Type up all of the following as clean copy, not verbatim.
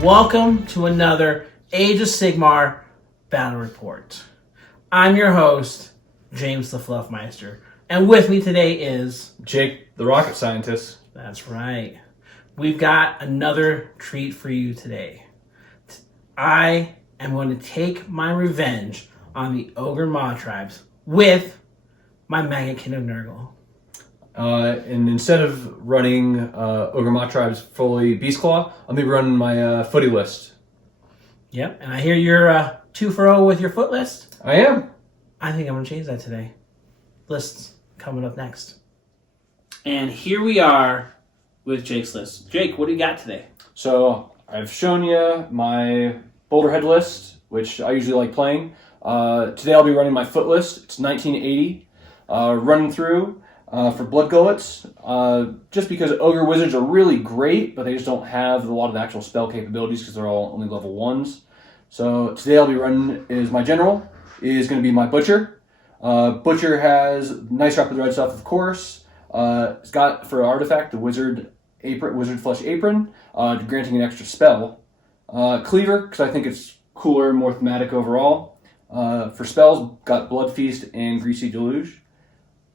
Welcome to another Age of Sigmar Battle Report. I'm your host, James the Fluffmeister, and with me today is... Jake, the rocket scientist. That's right. We've got another treat for you today. I am going to take my revenge on the Ogor Mawtribes with my Maggotkin of Nurgle. And instead of running Ogor Mawtribes fully Beast Claw, I'll be running my footy list. Yep, and I hear you're 2 for 0 with your foot list. I am. I think I'm going to change that today. List's coming up next. And here we are with Jake's list. Jake, what do you got today? So I've shown you my Boulderhead list, which I usually like playing. Today I'll be running my foot list. It's 1980. Running through for Bloodgullets. Just because Ogre Wizards are really great, but they just don't have a lot of actual spell capabilities because they're all only level 1s. So today I'll be running my general is going to be my Butcher. Butcher has nice Rapid Red stuff, of course. It's got for Artefact the Wizardflesh Apron, granting an extra spell. Cleaver, because I think it's cooler and more thematic overall. For spells, got Blood Feast and Greasy Deluge.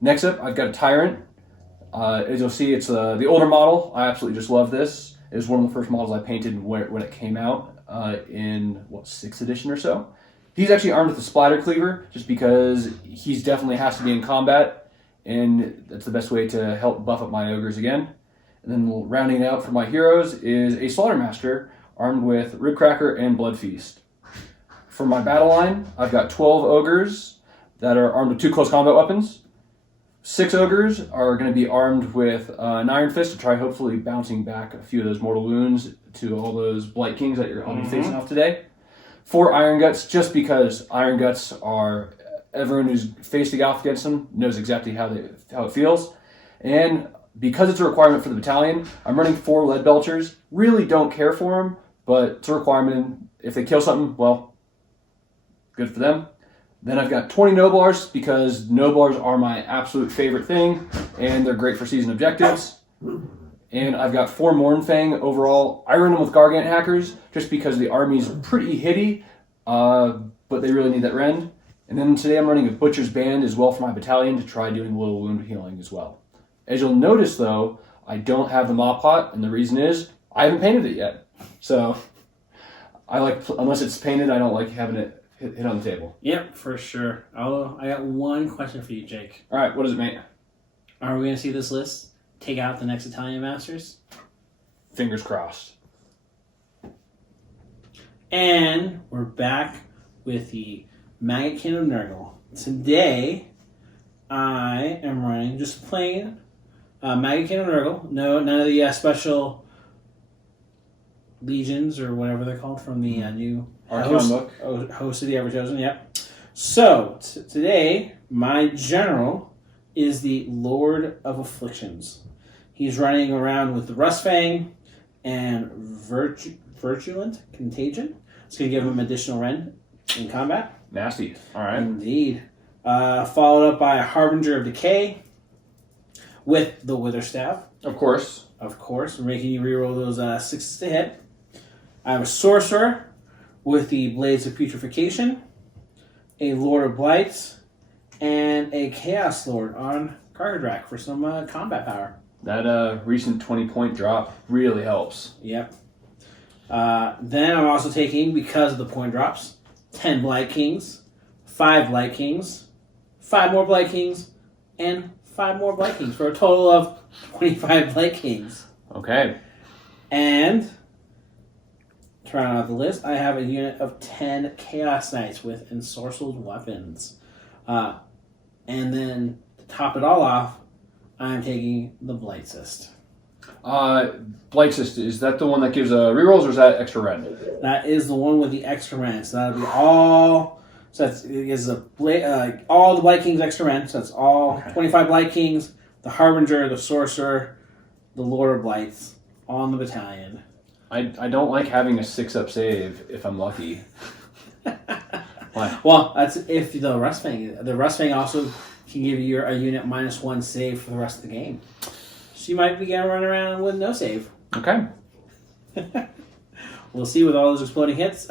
Next up, I've got a Tyrant. As you'll see, it's the older model. I absolutely just love this. It was one of the first models I painted when it came out in, 6th edition or so. He's actually armed with a Splatter-cleaver, just because he's definitely has to be in combat, and that's the best way to help buff up my ogres again. And then rounding out for my heroes is a Slaughtermaster, armed with Ribcracker and Blood Feast. For my Battleline, I've got 12 ogres that are armed with 2 close combat weapons. 6 ogres are going to be armed with an Iron Fist to try hopefully bouncing back a few of those mortal wounds to all those Blight Kings that I'll be facing off today. 4 Ironguts, just because Ironguts are... Everyone who's facing off against them knows exactly how it feels. And because it's a requirement for the battalion, I'm running 4 Leadbelchers. Really don't care for them, but it's a requirement. If they kill something, well, good for them. Then I've got 20 Gnoblars, because Gnoblars are my absolute favorite thing, and they're great for season objectives. And I've got 4 Mournfang overall. I run them with Gargant Hackers, just because the army's pretty hitty, but they really need that rend. And then today I'm running a Butcher's Band as well for my battalion to try doing a little wound healing as well. As you'll notice, though, I don't have the Maw Pot, and the reason is I haven't painted it yet. So I unless it's painted, I don't like having it hit on the table. Yep, for sure. I got one question for you, Jake. All right, what does it mean? Are we going to see this list take out the next Italian Masters? Fingers crossed. And we're back with the Maggotkin of Nurgle. Today, I am running just plain Maggotkin of Nurgle. No, none of the special legions or whatever they're called from the new Arcane book. Host of the Everchosen, yep. So, today, my general is the Lord of Afflictions. He's running around with the Rustfang and Virulent Contagion. It's going to give him additional rend in combat. Nasty. All right. Indeed. Followed up by a Harbinger of Decay with the Witherstaff. Of course. Of course. We're making you reroll those 6s to hit. I have a Sorcerer with the Blades of Putrefaction, a Lord of Blights, and a Chaos Lord on Gargant for some combat power. That recent 20-point drop really helps. Yep. Then I'm also taking, because of the point drops, 10 Blight Kings, 5 Blight Kings, 5 more Blight Kings, and 5 more Blight Kings for a total of 25 Blight Kings. Okay. And to round out the list, I have a unit of 10 Chaos Knights with ensorcelled weapons. And then to top it all off, I'm taking the Blightcyst. Blightcyst, is that the one that gives rerolls, or is that extra rend? That is the one with the extra rend. So that'll be all. So that's it is all the Blight Kings extra rend. So that's all 25 Blight Kings, the Harbinger, the Sorcerer, the Lord of Blights on the battalion. I don't like having a 6-up save if I'm lucky. Why? Well, that's if the Rustfang also can give you a unit -1 save for the rest of the game. So you might be going to run around with no save. Okay. we'll see with all those exploding hits.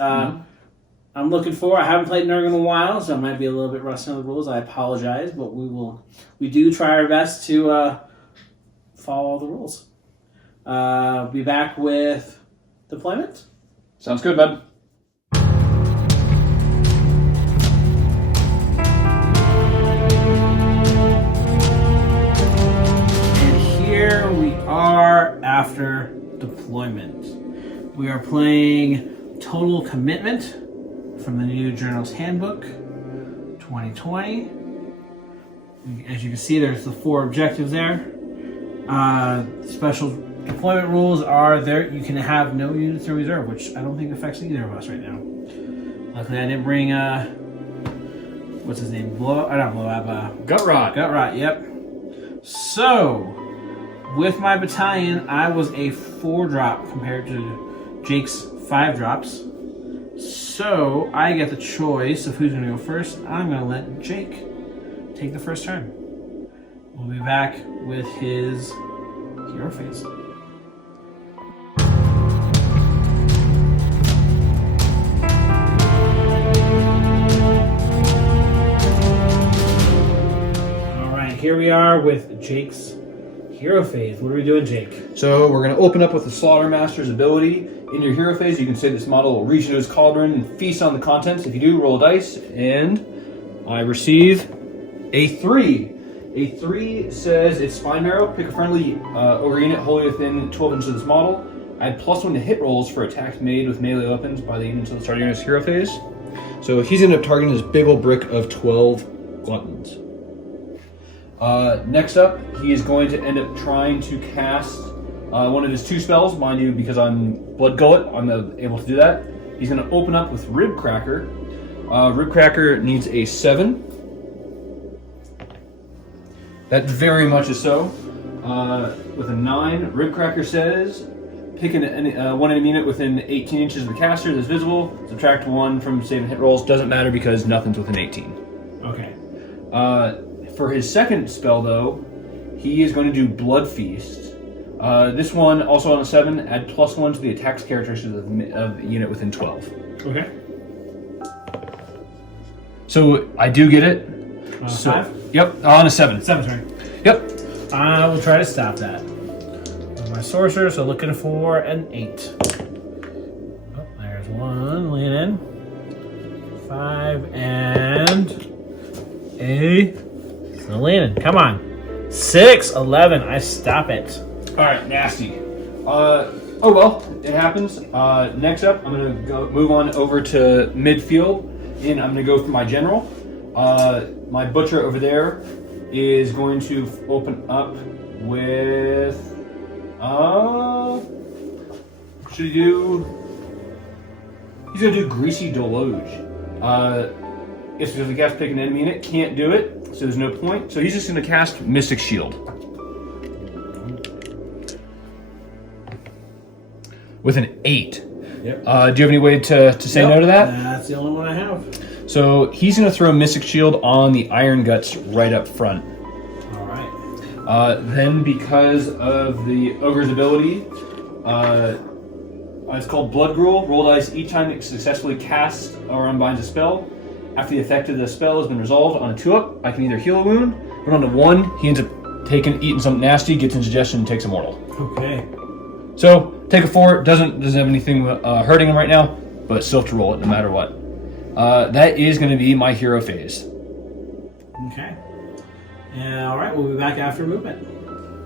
I'm looking for. I haven't played Nurgle in a while, so I might be a little bit rusty on the rules. I apologize, but we do try our best to follow all the rules. Be back with deployment. Sounds good, bud. And here we are after deployment. We are playing Total Commitment from the new Journal's Handbook 2020. As you can see, there's the 4 objectives there. Special deployment rules are there. You can have no units in reserve, which I don't think affects either of us right now. Luckily, I didn't bring what's his name? Gutrot. Gutrot. Yep. So, with my battalion, I was a 4-drop compared to Jake's 5 drops. So I get the choice of who's going to go first. I'm going to let Jake take the first turn. We'll be back with his hero phase. Alright, here we are with Jake's hero phase. What are we doing, Jake? So we're going to open up with the Slaughtermaster's ability. In your hero phase, you can say this model will reach into his cauldron and feast on the contents. If you do, roll a dice, and I receive a 3. A 3 says it's spine marrow. Pick a friendly ogre unit wholly within 12 inches of this model. Add +1 to hit rolls for attacks made with melee weapons by the unit until the start of his hero phase. So he's going to target this big old brick of 12 gluttons. Next up, he is going to end up trying to cast one of his 2 spells. Mind you, because I'm Bloodgullet, I'm able to do that. He's going to open up with Ribcracker. Ribcracker needs a 7. That very much is so. With a 9, Ribcracker says, pick one enemy unit within 18 inches of the caster that's visible. Subtract 1 from save and hit rolls. Doesn't matter because nothing's within 18. Okay. For his second spell, though, he is going to do Blood Feast. This one, also on a 7, add +1 to the attacks characteristics of the unit within 12. Okay. So I do get it. 5? Yep, on a 7. 7, sorry. Yep. I will try to stop that. With my sorcerer, so looking for an 8. Oh, there's 1, lean in. 5 and a leaning. Come on. 6, 11. I stop it. All right, nasty. Oh well, it happens. Next up, I'm gonna move on over to midfield, and I'm gonna go for my general. My butcher over there is going to open up with. Should he do? He's gonna do Greasy Deluge. If he has to pick an enemy unit, can't do it, so there's no point. So he's just gonna cast Mystic Shield. With an 8. Yep. Do you have any way to say no to that? That's the only one I have. So he's going to throw Mystic Shield on the Ironguts right up front. All right. Then because of the Ogre's ability, it's called Blood Gruel. Roll dice each time it successfully casts or unbinds a spell. After the effect of the spell has been resolved on a 2-up, I can either heal a wound, but on a 1, he ends up eating something nasty, gets indigestion, and takes a mortal. Okay. So take a 4. Doesn't have anything hurting him right now, but still have to roll it no matter what. That is going to be my hero phase. Okay. All right, we'll be back after movement.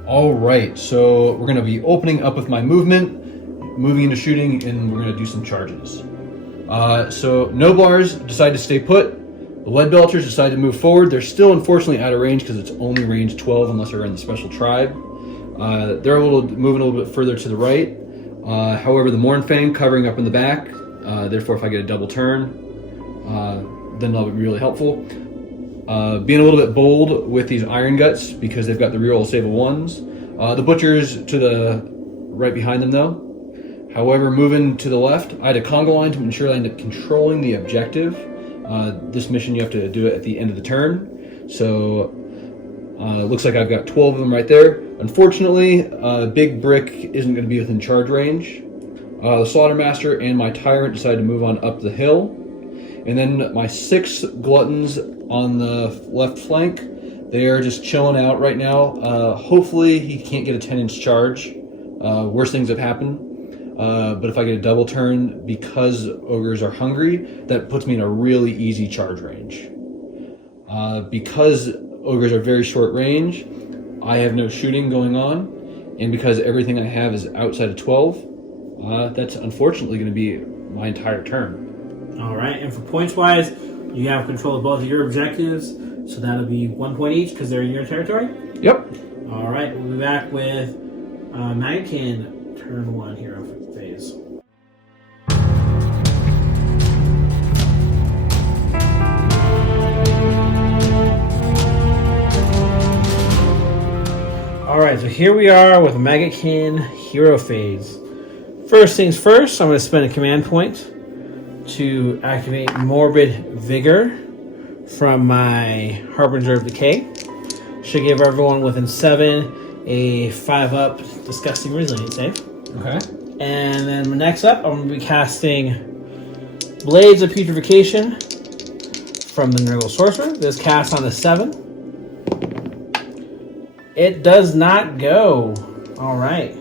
All right, so we're going to be opening up with my movement, moving into shooting, and we're going to do some charges. So Gnoblars decide to stay put. The Leadbelchers decide to move forward. They're still unfortunately out of range because it's only range 12 unless they're in the special tribe. They're moving a little bit further to the right. However, the Mournfang covering up in the back. Therefore, if I get a double turn, then that'll be really helpful. Being a little bit bold with these Ironguts because they've got the reroll save of 1s. The Butchers to the right behind them, though. However, moving to the left, I had a conga line to ensure I end up controlling the objective. This mission, you have to do it at the end of the turn. So, it looks like I've got 12 of them right there. Unfortunately, Big Brick isn't going to be within charge range. The Slaughtermaster and my Tyrant decided to move on up the hill. And then my 6 Gluttons on the left flank, they are just chilling out right now. Hopefully he can't get a 10-inch charge. Worst things have happened. But if I get a double turn, because ogres are hungry, that puts me in a really easy charge range. Because ogres are very short range, I have no shooting going on. And because everything I have is outside of 12, that's unfortunately going to be my entire turn. All right, and for points-wise, you have control of both of your objectives, so that'll be 1 point each because they're in your territory. Yep. All right, we'll be back with Maggotkin, turn 1 hero phase. All right, so here we are with Maggotkin hero phase. First things first, I'm going to spend a command point to activate Morbid Vigor from my Harbinger of Decay. Should give everyone within 7 a 5-up Disgusting Resilience save. Okay. And then next up, I'm going to be casting Blades of Putrefaction from the Nurgle Sorcerer. This casts on a 7. It does not go. All right.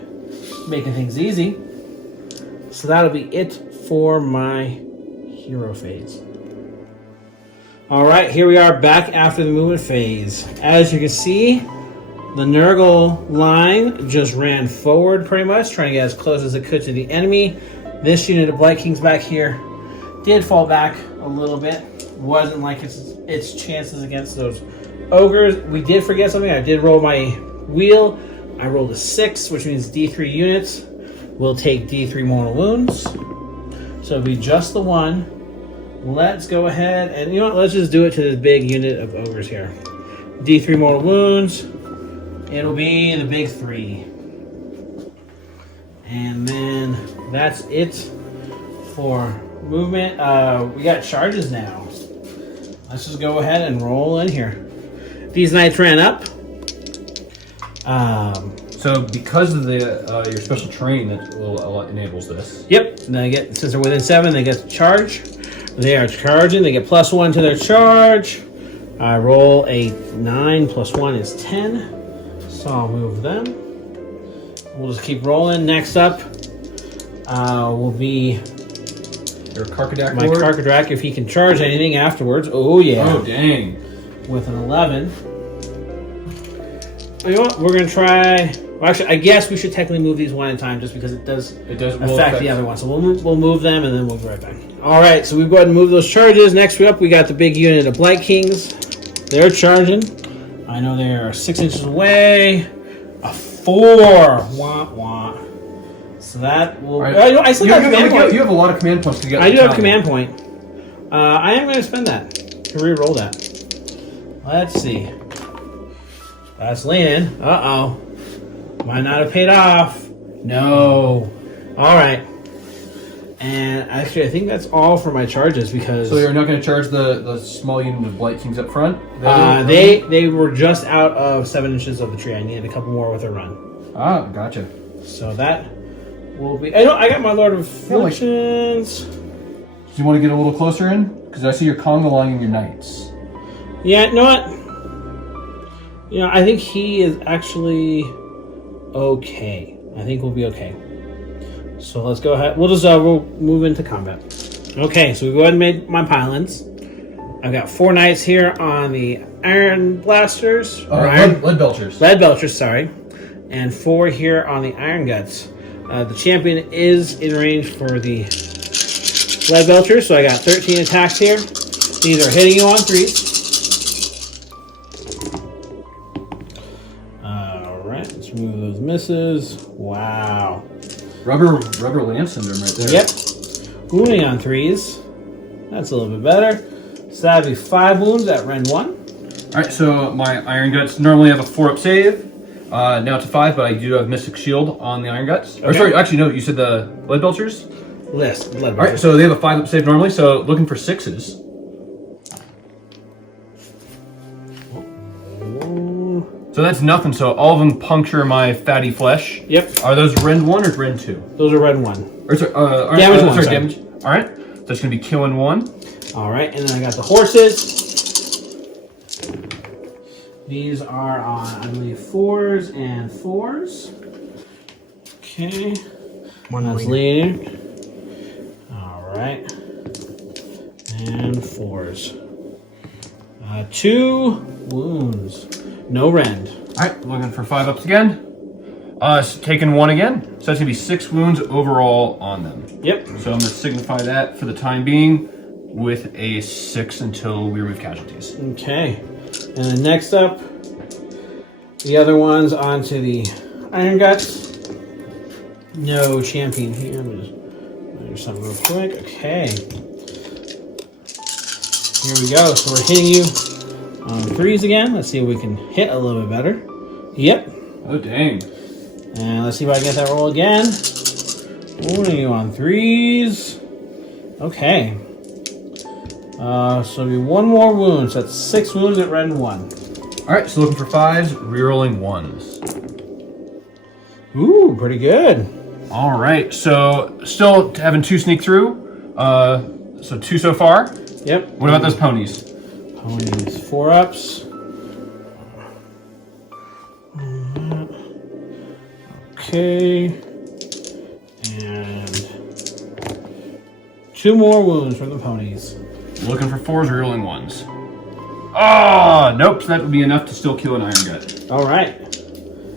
Making things easy. So that'll be it for my hero phase. All right, here we are back after the movement phase. As you can see, the Nurgle line just ran forward pretty much, trying to get as close as it could to the enemy. This unit of Blight Kings back here did fall back a little bit. Wasn't like its chances against those ogres. We did forget something. I did roll my wheel. I rolled a 6, which means D3 units will take D3 mortal wounds. So it'll be just the 1. Let's go ahead and, you know what, let's just do it to this big unit of ogres here. D3 mortal wounds. It'll be the big 3. And then that's it for movement. We got charges now. Let's just go ahead and roll in here. These knights ran up. So because of the your special terrain, that will enables this. Yep. And they get, since they're within 7, they get to charge. They are charging. They get +1 to their charge. I roll a 9 + 1 is 10. So I'll move them. We'll just keep rolling. Next up will be Your Karkadak my Lord? Karkadak if he can charge anything afterwards. Oh, yeah. Oh, dang. With an 11. You know what? We're going to try... Well, actually, I guess we should technically move these one at a time just because it does affect the other one. So we'll move them and then we'll be right back. All right, so we've got to move those charges. Next up, we got the big unit of Blight Kings. They're charging. I know they are 6 inches away. A 4. Wah, wah. So that will... Right. I still got command point. You have a lot of command points to get. I do have command point. I am going to spend that to re-roll that. Let's see. That's leaning. Uh-oh. Might not have paid off. No. All right. And actually, I think that's all for my charges because... So you're not going to charge the small unit of Blight Kings up front? They were just out of 7 inches of the tree. I needed a couple more with a run. Ah, gotcha. So that will be... I got my Lord of Afflictions. Do you want to get a little closer in? Because I see your conga line and your knights. Yeah, you know what? You know, I think he is actually okay. I think we'll be okay. So let's go ahead. We'll move into combat. Okay, so we go ahead and make my pylons. I've got 4 knights here on the Iron Blasters. Leadbelchers. Leadbelchers, sorry. And 4 here on the Ironguts. The champion is in range for the Leadbelchers, so I got 13 attacks here. These are hitting you on 3s. Alright, let's move those misses. Wow. Rubber Lamp Syndrome right there. Yep. Wounding on 3s. That's a little bit better. So that'd be 5 wounds at Ren 1. Alright, so my Ironguts normally have a 4-up save. Now it's a 5, but I do have Mystic Shield on the Ironguts. Okay. Or sorry, actually no, you said the Leadbelchers? Leadbelchers. Alright, so they have a 5-up save normally, so looking for 6s. So So that's nothing. So all of them puncture my fatty flesh. Yep. Are those rend 1 or rend 2? Those are rend 1. Or sorry, damage 1. Sorry. Damage. All right. That's going to be killing 1. All right, and then I got the horses. These are on, I believe, 4s and 4s. Okay. That's leading. All right. And 4s. 2 wounds. No rend. All right, looking for 5 ups again. Taking 1 again. So that's going to be 6 wounds overall on them. Yep. So I'm going to signify that for the time being with a 6 until we remove casualties. Okay. And then next up, the other ones onto the Ironguts. No champion here. I'm just do something real quick. Okay. Here we go. So we're hitting you on 3s again. Let's see if we can hit a little bit better. Yep. Oh, dang. And let's see if I can get that roll again. Hitting you on 3s. Okay. So it'll be 1 more wound. So that's 6 wounds at rend 1. All right, so looking for 5s, rerolling 1s. Ooh, pretty good. All right, so still having 2 sneak through. So 2 so far. Yep. What about those ponies? Ponies, 4 ups. Okay. And 2 more wounds from the ponies. Looking for 4s, rerolling 1s. Ah, nope. So that would be enough to still kill an Iron Gut. All right.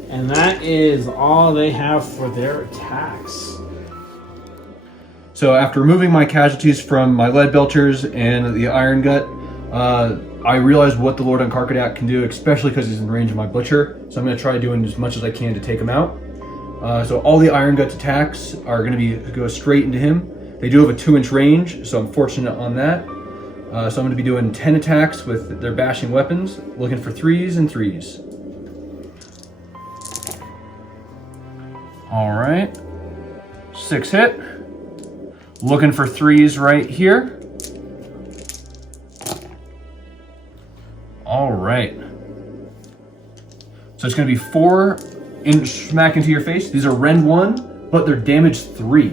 And that is all they have for their attacks. So after removing my casualties from my Leadbelchers and the Iron Gut, I realized what the Lord on Karkadak can do, especially because he's in range of my Butcher. So I'm going to try doing as much as I can to take him out. So all the Iron Gut's attacks are going to go straight into him. They do have a 2-inch range, so I'm fortunate on that. So I'm going to be doing 10 attacks with their bashing weapons, looking for 3s and 3s. All right, 6 hit. Looking for 3s right here. All right. So it's going to be 4 smack into your face. These are rend 1, but they're damage 3.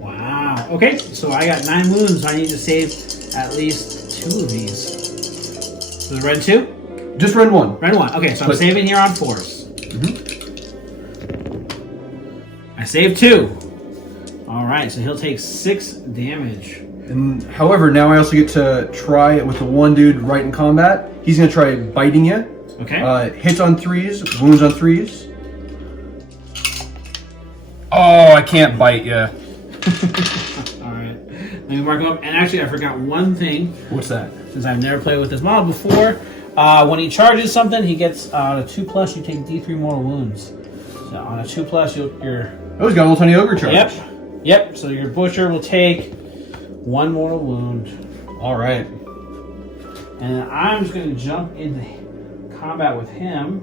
Wow. Okay, so I got 9 wounds. I need to save at least 2 of these. So the rend 2? Just rend 1. Rend 1. Okay, so I'm saving here on 4s. I saved 2. All right, so he'll take 6 damage. And however, now I also get to try it with the one dude right in combat. He's going to try biting you. Okay. Hits on 3s, wounds on 3s. Oh, I can't bite you. All right. Let me mark him up. And actually, I forgot one thing. What's that? Since I've never played with this model before, when he charges something, he gets on a 2+, you take D3 mortal wounds. So on a 2+, you're... Oh, he's got a little tiny ogre charge. Yep. Yep. So your Butcher will take 1 mortal wound. All right. And I'm just going to jump into combat with him.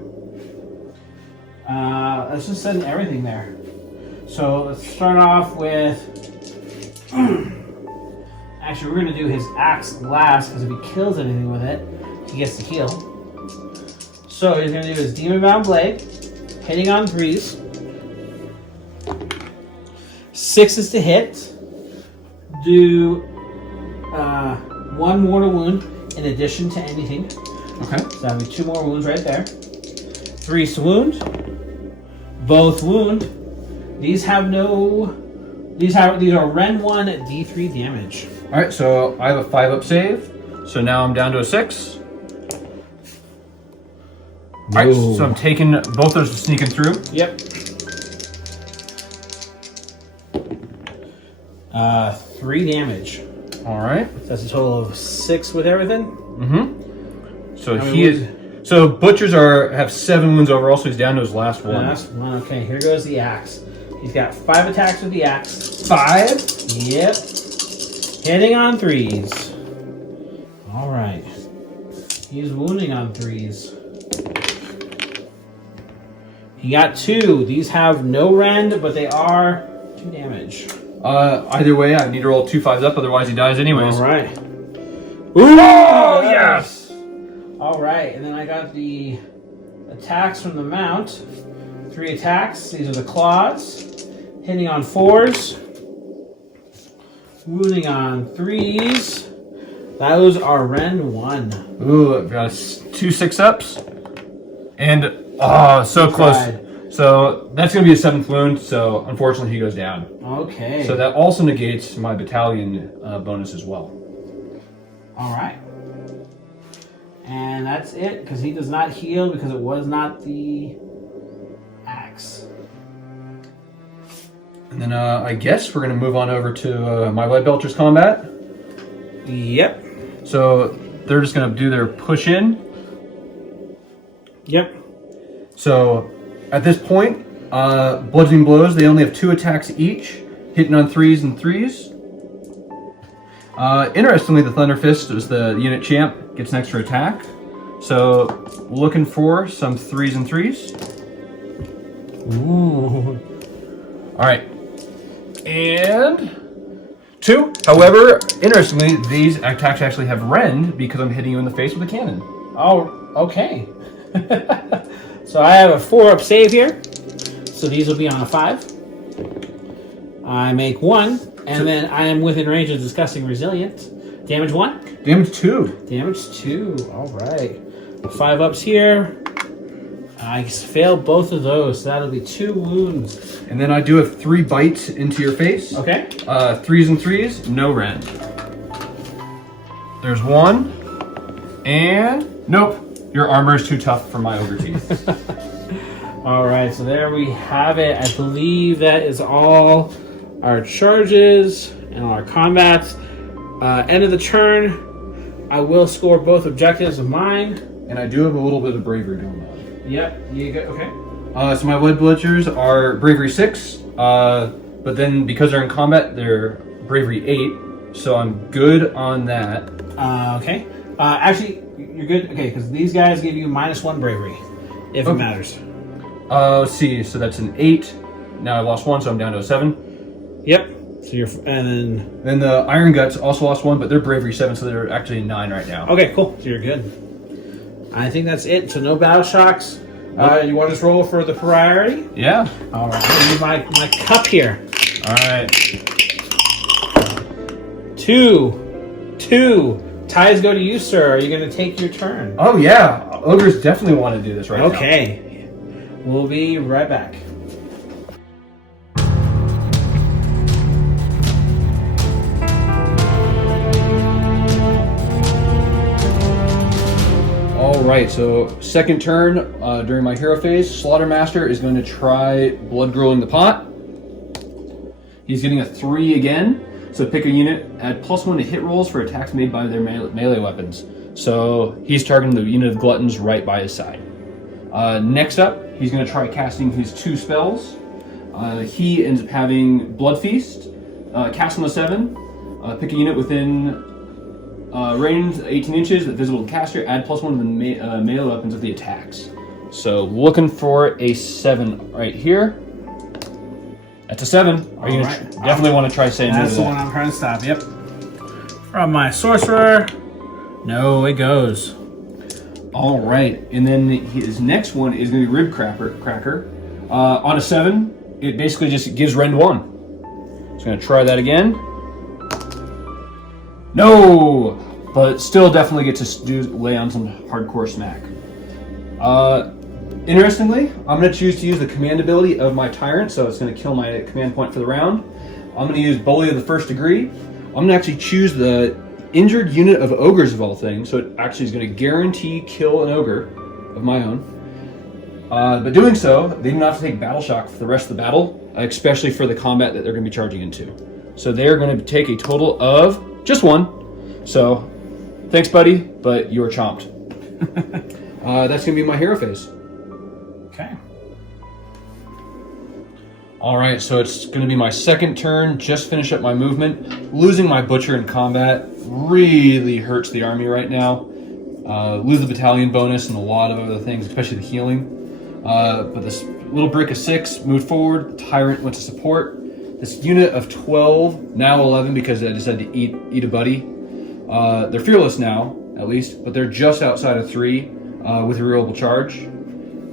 Let's just send everything there. So let's start off with... Actually, we're going to do his axe last, because if he kills anything with it, he gets to heal. So he's going to do his Demon Bound Blade, hitting on 3s. 6s to hit. Do 1 mortal wound in addition to anything. Okay. So that'll be 2 more wounds right there. 3s to wound. Both wound. These have no... These are rend 1 D3 damage. All right, so I have a 5-up save. So now I'm down to a 6. All right, so I'm taking both those sneaking through. Yep. 3 damage. All right. That's a total of 6 with everything. Mm-hmm. So So Butchers have 7 wounds overall, so he's down to his last one. Last one. Okay, here goes the axe. He's got 5 attacks with the axe. 5? Yep. Hitting on 3s. All right. He's wounding on 3s. He got 2. These have no rend, but they are 2 damage. Either way, I need to roll 2 5s up, otherwise he dies anyways. All right. Ooh, oh, yes! All right, and then I got the attacks from the mount. 3 attacks. These are the claws. Hitting on 4s. Wounding on 3s. Those are Rend 1. Ooh, I've got 2 6-ups. And, so close. So that's going to be a 7th wound, so unfortunately he goes down. Okay. So that also negates my battalion bonus as well. Alright. And that's it, because he does not heal because it was not the axe. And then I guess we're going to move on over to my Leadbelchers combat. Yep. So they're just going to do their push in. Yep. So at this point, bludgeoning blows, they only have 2 attacks each, hitting on 3s and 3s. Interestingly, the Thunder Fist is the unit champ, gets an extra attack. So looking for some 3s and 3s. Ooh. Alright. And 2. However, interestingly, these attacks actually have rend because I'm hitting you in the face with a cannon. Oh, okay. So I have a 4-up save here. So these will be on a 5. I make 1, and then I am within range of Disgusting Resilient. Damage 1? Damage 2. Damage 2. Alright. 5 ups here. I failed both of those, so that'll be 2 wounds. And then I do have 3 bites into your face. Okay. 3s and 3s, no rend. There's 1. And nope. Your armor is too tough for my ogre teeth. Alright, so there we have it. I believe that is all our charges and all our combats. End of the turn, I will score both objectives of mine. And I do have a little bit of bravery going on. Yep, you go. Okay. So my Leadbelchers are bravery 6, but then because they're in combat, they're bravery 8. So I'm good on that. Okay. Actually, you're good. Okay, because these guys give you -1 bravery, if it matters. Let's see. So that's an 8. Now I lost 1, so I'm down to a 7. Yep. So you're, and then the Ironguts also lost 1, but they're bravery 7, so they're actually a 9 right now. okay, cool. So you're good. I think that's it. So no battle shocks. You want to just roll for the priority? Yeah. All right. I need my cup here. All right. 2. Ties go to you, sir. Are you going to take your turn? Oh yeah, ogres definitely want to do this right now. Okay. We'll be right back. Alright, so second turn during my hero phase, Slaughtermaster is going to try blood grueling the pot. He's getting a 3 again, so pick a unit, add +1 to hit rolls for attacks made by their melee weapons. So he's targeting the unit of Gluttons right by his side. Next up, he's going to try casting his 2 spells. He ends up having Blood Feast, cast on the 7, pick a unit within range 18 inches, visible to caster, add +1 to the melee weapons of the attacks. So looking for a 7 right here. That's a 7. Are you gonna definitely want to try saying that's the one I'm trying to stop. Yep. From my sorcerer. No, it goes. All right, and then his next one is going to be Ribcracker. On a 7, it basically just gives rend 1. Just going to try that again. No, but still definitely get to lay on some hardcore smack. Interestingly, I'm going to choose to use the command ability of my Tyrant, so it's going to kill my command point for the round. I'm going to use Bully of the First Degree. I'm going to actually choose the injured unit of ogres of all things, so it actually is going to guarantee kill an ogre of my own. But doing so, they do not have to take battle shock for the rest of the battle, especially for the combat that they're going to be charging into. So they're going to take a total of just 1. So thanks, buddy, but you're chomped. That's going to be my hero phase. Okay. All right, so it's going to be my second turn. Just finish up my movement. Losing my butcher in combat really hurts the army right now. Lose the battalion bonus and a lot of other things, especially the healing. But this little brick of 6 moved forward. Tyrant went to support. This unit of 12, now 11 because I decided to eat a buddy. They're fearless now, at least, but they're just outside of 3 with a rerollable charge.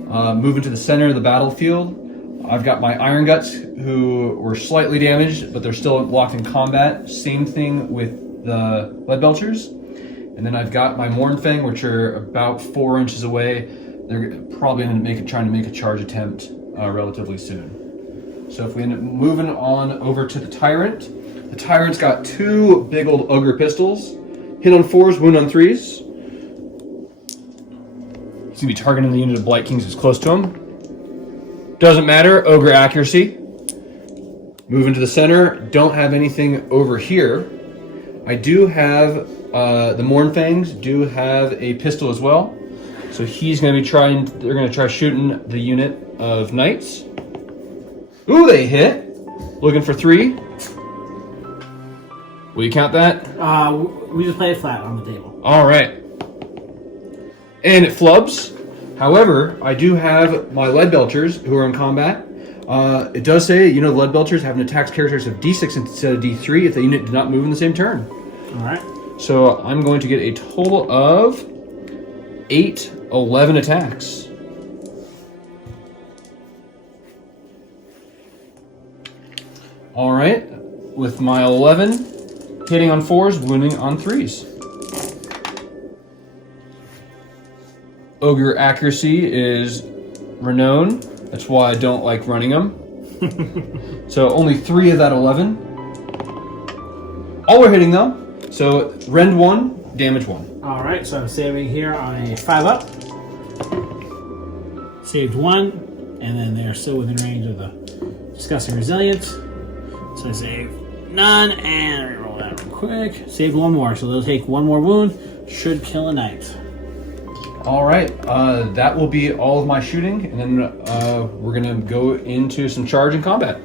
Moving to the center of the battlefield, I've got my Ironguts, who were slightly damaged, but they're still locked in combat. Same thing with the Leadbelchers. And then I've got my Mournfang, which are about 4 inches away. They're probably going to trying to make a charge attempt relatively soon. So if we end up moving on over to the Tyrant, the Tyrant's got 2 big old Ogre pistols. Hit on 4s, wound on 3s. He's going to be targeting the unit of Blight Kings as close to him. Doesn't matter, Ogre accuracy. Moving to the center, don't have anything over here. I do have, the Mournfangs do have a pistol as well. So he's going to be they're going to try shooting the unit of Knights. Ooh, they hit. Looking for 3. Will you count that? We just play it flat on the table. All right. And it flubs. However, I do have my Leadbelchers who are in combat. It does say, the Leadbelchers have an attack characteristic of D6 instead of D3 if the unit did not move in the same turn. All right. So I'm going to get a total of 11 attacks. All right. With my 11, hitting on 4s, wounding on 3s. Ogre accuracy is renowned. That's why I don't like running them. So only 3 of that 11. All are hitting though. So rend 1, damage 1. All right, so I'm saving here on a 5-up. Saved 1, and then they're still within range of the Disgusting Resilience. So I save none, and reroll that real quick. Saved 1 more, so they'll take 1 more wound. Should kill a Knight. All right, that will be all of my shooting, and then we're gonna go into some charge and combat.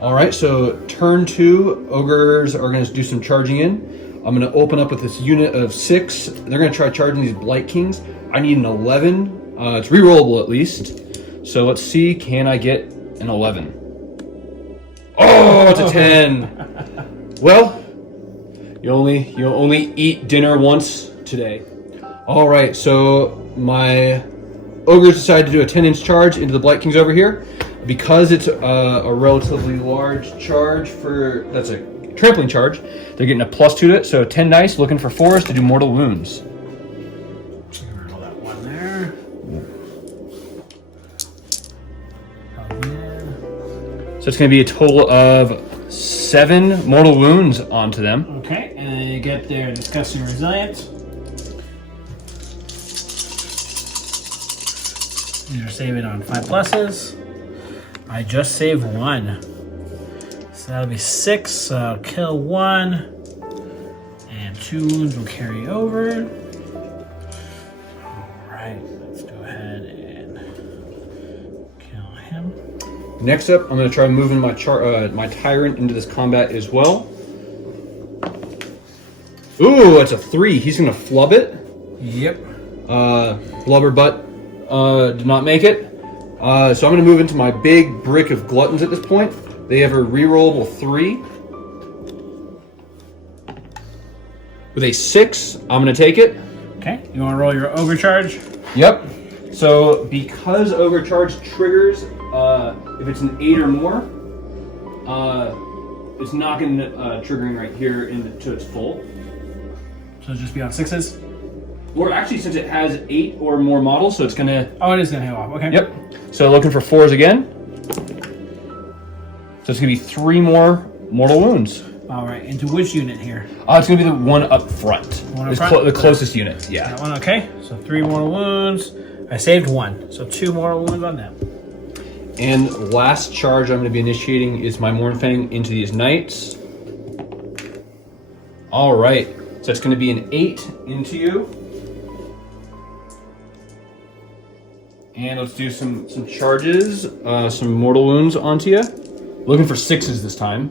All right, so turn 2, Ogres are gonna do some charging in. I'm gonna open up with this unit of 6. They're gonna try charging these Blight Kings. I need an 11. It's rerollable at least. So let's see, can I get an 11? Oh, it's a 10. Well, you'll only eat dinner once today. All right, so my Ogres decided to do a 10-inch charge into the Blight Kings over here. Because it's a relatively large charge that's a trampling charge, they're getting a +2 to it, so 10 dice, looking for 4s to do mortal wounds. Roll that 1 there. So it's going to be a total of 7 mortal wounds onto them. Okay, and then you get their Disgusting Resilience. These are saving on 5 pluses. I just saved 1. So that'll be 6, so I'll kill 1. And 2 wounds will carry over. Alright, let's go ahead and kill him. Next up, I'm going to try moving my Tyrant into this combat as well. Ooh, that's a 3. He's going to flub it. Yep. Blubber butt did not make it. So I'm going to move into my big brick of Gluttons at this point. They have a rerollable 3. With a 6, I'm going to take it. Okay, you want to roll your Ogre charge? Yep. So because Ogre charge triggers, if it's an 8 or more, it's not going to triggering right here to its full. So it'll just be on 6s? Or actually, since it has 8 or more models, so it's going to... Oh, it is going to go off. Okay. Yep. So looking for 4s again. So it's going to be 3 more mortal wounds. All right. Into which unit here? It's going to be the one up front. One up front? The closest unit, yeah. That one, okay. So 3 mortal wounds. I saved 1. So 2 mortal wounds on them. And last charge I'm going to be initiating is my Mournfang into these Knights. All right. So it's going to be an 8 into you. And let's do some charges, some mortal wounds onto you. Looking for 6s this time.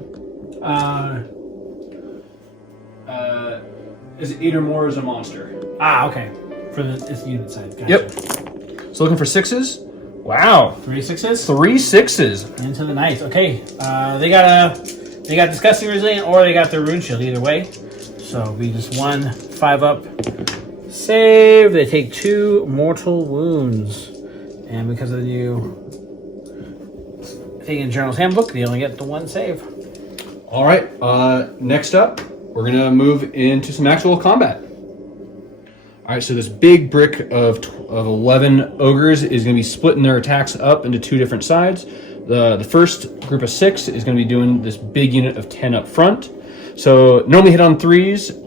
Is it 8 or more as a monster? Okay. For this unit size. Gotcha. Yep. So looking for 6s. Wow. 3 6s. 3 6s Into the Knights. Okay. They got Disgusting Resilient or they got their Rune Shield either way. So we just 1 5-up Save. They take 2 mortal wounds. And because of the new thing in Journal's Handbook, they only get the 1 save. All right. Next up, we're going to move into some actual combat. All right, so this big brick of 11 ogres is going to be splitting their attacks up into 2 different sides. The first group of 6 is going to be doing this big unit of 10 up front. So normally hit on 3s.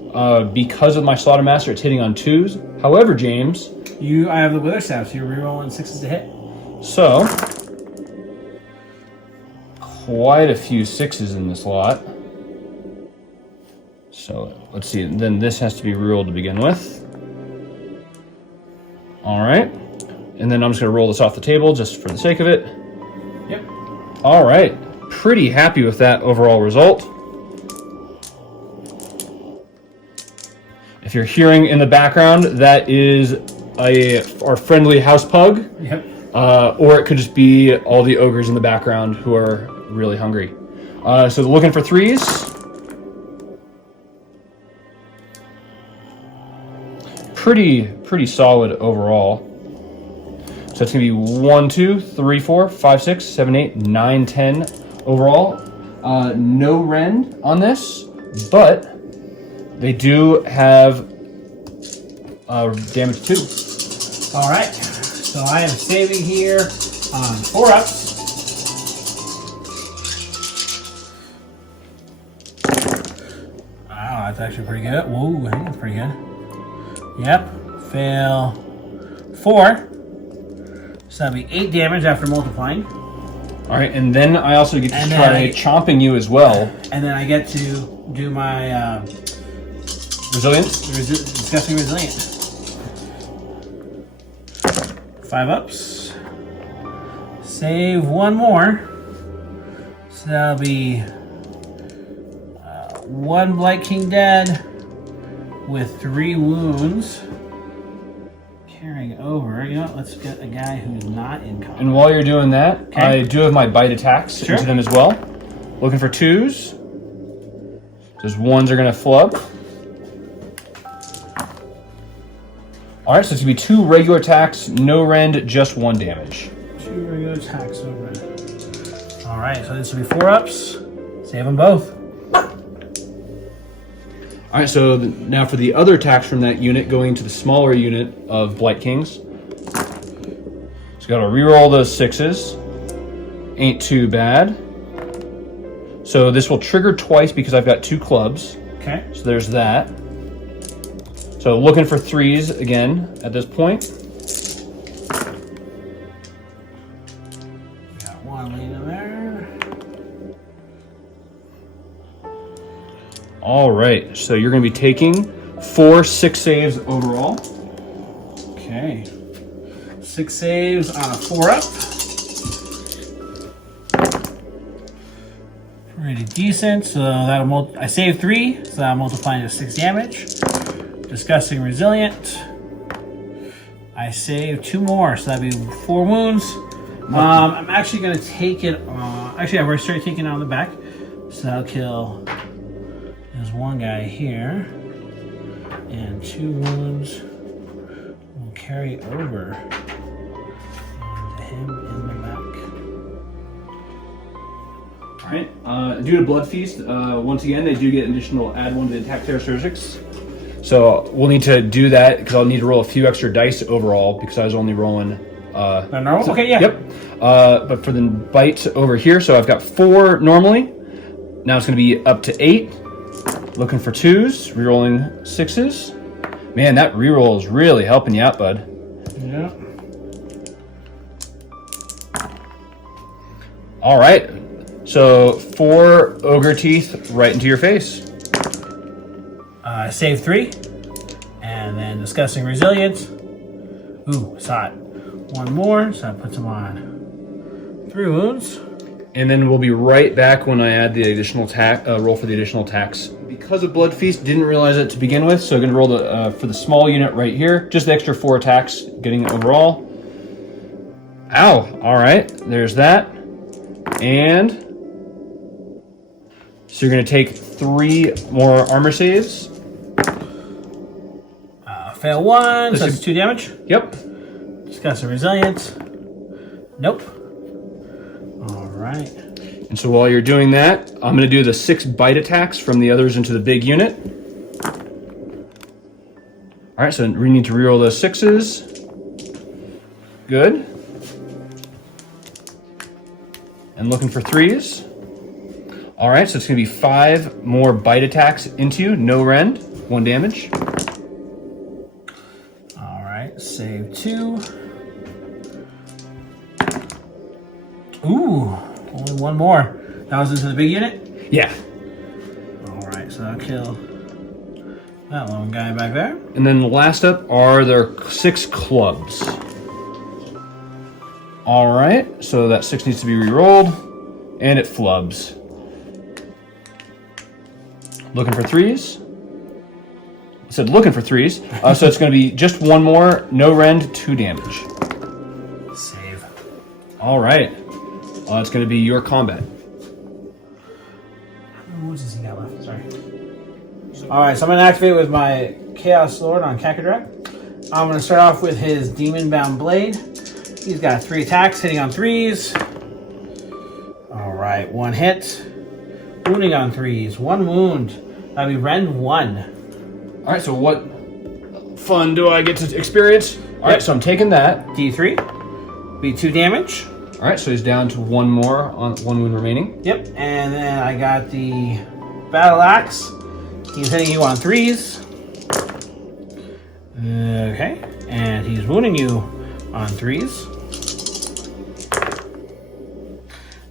Because of my Slaughtermaster, it's hitting on 2s. However, James... I have the Wither Staff, so you're rerolling 6s to hit. So, quite a few 6s in this lot. So, let's see. Then this has to be rerolled to begin with. All right. And then I'm just going to roll this off the table just for the sake of it. Yep. All right. Pretty happy with that overall result. If you're hearing in the background, that is our friendly house pug. Yep. Or it could just be all the ogres in the background who are really hungry. So looking for 3s. Pretty solid overall. So it's going to be 1, 2, 3, 4, 5, 6, 7, 8, 9, 10 overall. No rend on this, but they do have damage 2. All right. So I am saving here on 4-ups. Wow, that's actually pretty good. Whoa, I think that's pretty good. Yep. Fail 4. So that'd be 8 damage after multiplying. All right, and then I also get to try chomping you as well. And then I get to do my Resilience? Disgusting Resilient. 5 ups. Save 1 more. So that'll be 1 Blight King dead with 3 wounds. Carrying over. You know what? Let's get a guy who's not in combat. And while you're doing that, okay. I do have my bite attacks into them as well. Looking for 2s. Those 1s are going to flub. Alright, so it's going to be 2 regular attacks, no rend, just 1 damage. 2 regular attacks, no rend. Alright, so this will be 4 ups. Save them both. Alright, so now for the other attacks from that unit, going to the smaller unit of Blight Kings. So got to reroll those 6s. Ain't too bad. So this will trigger twice because I've got 2 clubs. Okay. So there's that. So looking for 3s again at this point. Got 1 leaning there. All right, so you're going to be taking 4 6 saves overall. Okay. 6 saves on a 4-up. Pretty decent. So that'll I saved 3, so that'll multiply into 6 damage. Disgusting Resilient. I saved 2 more, so that'd be 4 wounds. I'm actually going to take it on. Actually, I've already started taking it on the back. So I'll kill. There's 1 guy here. And 2 wounds will carry over onto him in the back. Alright, due to Blood Feast, once again, they do get additional add 1 to the attack characteristics. So we'll need to do that because I'll need to roll a few extra dice overall because I was only rolling. Normal? So, okay, yeah. Yep. But for the bite over here, so I've got 4 normally. Now it's going to be up to 8. Looking for 2s, rerolling 6s. Man, that reroll is really helping you out, bud. Yeah. All right. So 4 ogre teeth right into your face. Save 3. And then Disgusting Resilience. Ooh, saw it. 1 more, so that puts him on 3 wounds. And then we'll be right back when I add the additional attack, roll for the additional attacks. Because of Blood Feast, didn't realize it to begin with, so I'm going to roll for the small unit right here. Just the extra 4 attacks, getting it overall. Ow! All right, there's that. And so you're going to take 3 more armor saves. Fail 1, so that's 2 damage. Yep. Just got some resilience. Nope. Alright. And so while you're doing that, I'm going to do the 6 bite attacks from the others into the big unit. Alright, so we need to reroll those 6s. Good. And looking for 3s. Alright, so it's going to be 5 more bite attacks into you. No rend. 1 damage. Alright, save 2. Ooh, only 1 more. That was into the big unit? Yeah. Alright, so that'll kill that lone guy back there. And then last up are their 6 clubs. Alright, so that 6 needs to be re-rolled. And it flubs. Looking for 3s. I said looking for 3s. So it's going to be just 1 more, no rend, 2 damage. Save. Alright. It's going to be your combat. How many wounds does he got left? Sorry. Alright, so I'm going to activate with my Chaos Lord on Kakadrak. I'm going to start off with his Demon Bound Blade. He's got 3 attacks, hitting on 3s. Alright, 1 hit. Wounding on 3s. 1 wound. That'll be rend 1. Alright, so what fun do I get to experience? Alright, so I'm taking that. D3. Be 2 damage. Alright, so he's down to 1 more on 1 wound remaining. Yep, and then I got the Battle Axe. He's hitting you on 3s. Okay, and he's wounding you on 3s.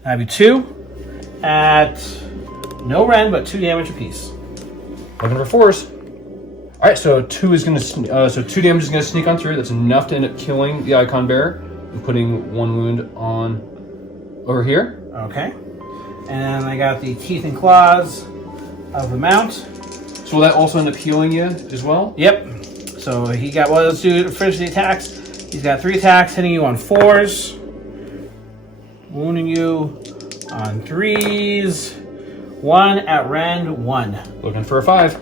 That'd be 2 at no rend, but 2 damage apiece. Looking for 4s. Alright, so 2 is going to 2 damage is going to sneak on through. That's enough to end up killing the Icon Bearer and putting 1 wound on over here. Okay, and I got the Teeth and Claws of the Mount. So will that also end up healing you as well? Yep. So he got, well, let's do finish the attacks. He's got 3 attacks, hitting you on 4s, wounding you on 3s, 1 at rend 1. Looking for a 5.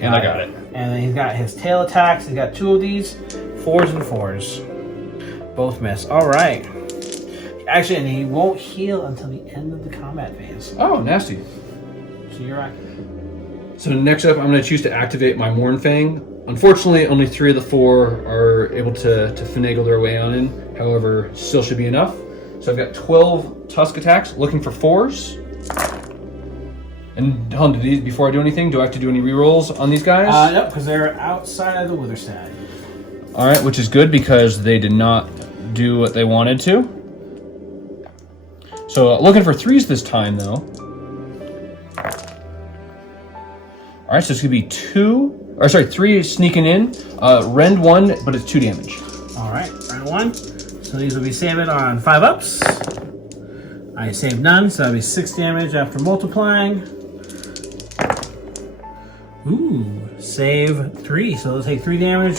And I got it. And then he's got his tail attacks. He's got 2 of these, 4s and 4s. Both miss. All right. Actually, and he won't heal until the end of the combat phase. Oh, nasty. So you're right. So next up, I'm going to choose to activate my Mournfang. Unfortunately, only 3 of the 4 are able to finagle their way on in. However, still should be enough. So I've got 12 Tusk attacks, looking for 4s. And Helen, before I do anything, do I have to do any rerolls on these guys? Nope, because they're outside of the Witherstag. All right, which is good because they did not do what they wanted to. So looking for 3s this time, though. All right, so it's gonna be 3 sneaking in. Rend 1, but it's 2 damage. All right, rend 1. So these will be saving on 5-ups. I saved none, so that'll be 6 damage after multiplying. Ooh, save 3, so they'll take 3 damage.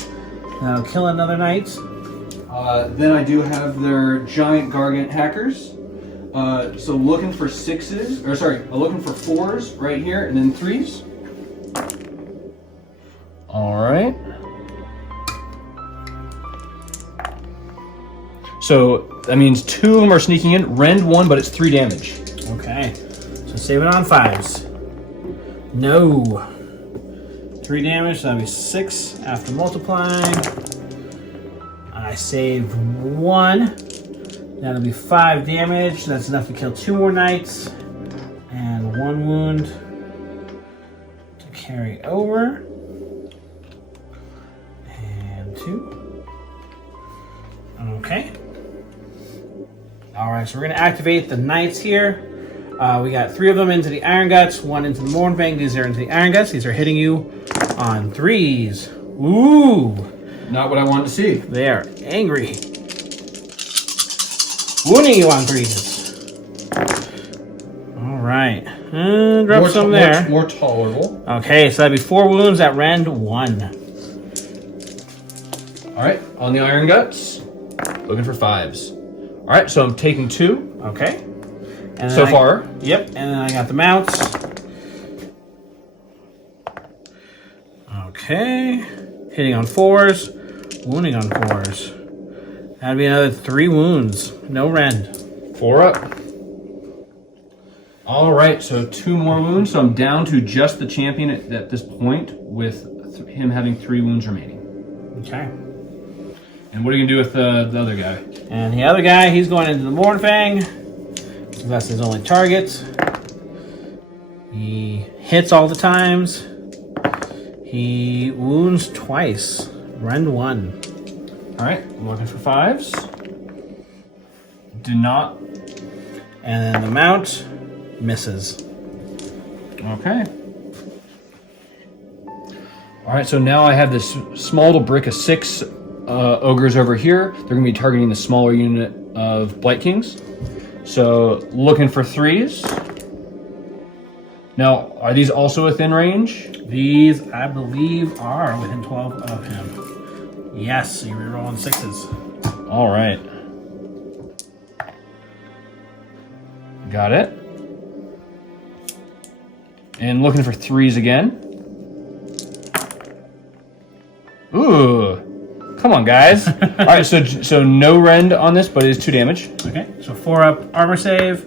That'll kill another knight. Then I do have their giant Gargant Hackers. So looking for 6s, or sorry, looking for 4s right here, and then 3s. All right. So that means 2 of them are sneaking in. Rend 1, but it's 3 damage. Okay, so save it on 5s. No. 3 damage, so that'll be 6 after multiplying. I saved 1. That'll be 5 damage. That's enough to kill 2 more knights. And 1 wound to carry over. And 2. Okay. Alright, so we're going to activate the knights here. We got 3 of them into the Ironguts, 1 into the Mournfang. These are into the Ironguts. These are hitting you on 3s. Ooh! Not what I wanted to see. They are angry. Wounding you on 3s. Alright. Drop some there. More tolerable. Okay, so that'd be 4 wounds at rend 1. Alright, on the Ironguts, looking for 5s. Alright, so I'm taking 2. Okay. And So far. Yep, and then I got the mounts. Okay. Hitting on 4s, wounding on 4s. That'd be another 3 wounds. No rend. 4 up. All right, so 2 more wounds. So I'm down to just the champion at this point, with him having 3 wounds remaining. Okay. And what are you gonna do with the other guy? And the other guy, he's going into the Mournfang. So that's his only target. He hits all the times. He wounds twice. Rend 1. All right, I'm looking for 5s. Do not. And then the mount misses. Okay. All right, so now I have this small little brick of 6 ogres over here. They're going to be targeting the smaller unit of Blight Kings. So looking for 3s. Now, are these also within range? These, I believe, are within 12 of him. Yes, so you're rolling 6s. All right. Got it. And looking for 3s again. Ooh. Come on, guys. All right, so no rend on this, but it is 2 damage. Okay, so 4 up armor save.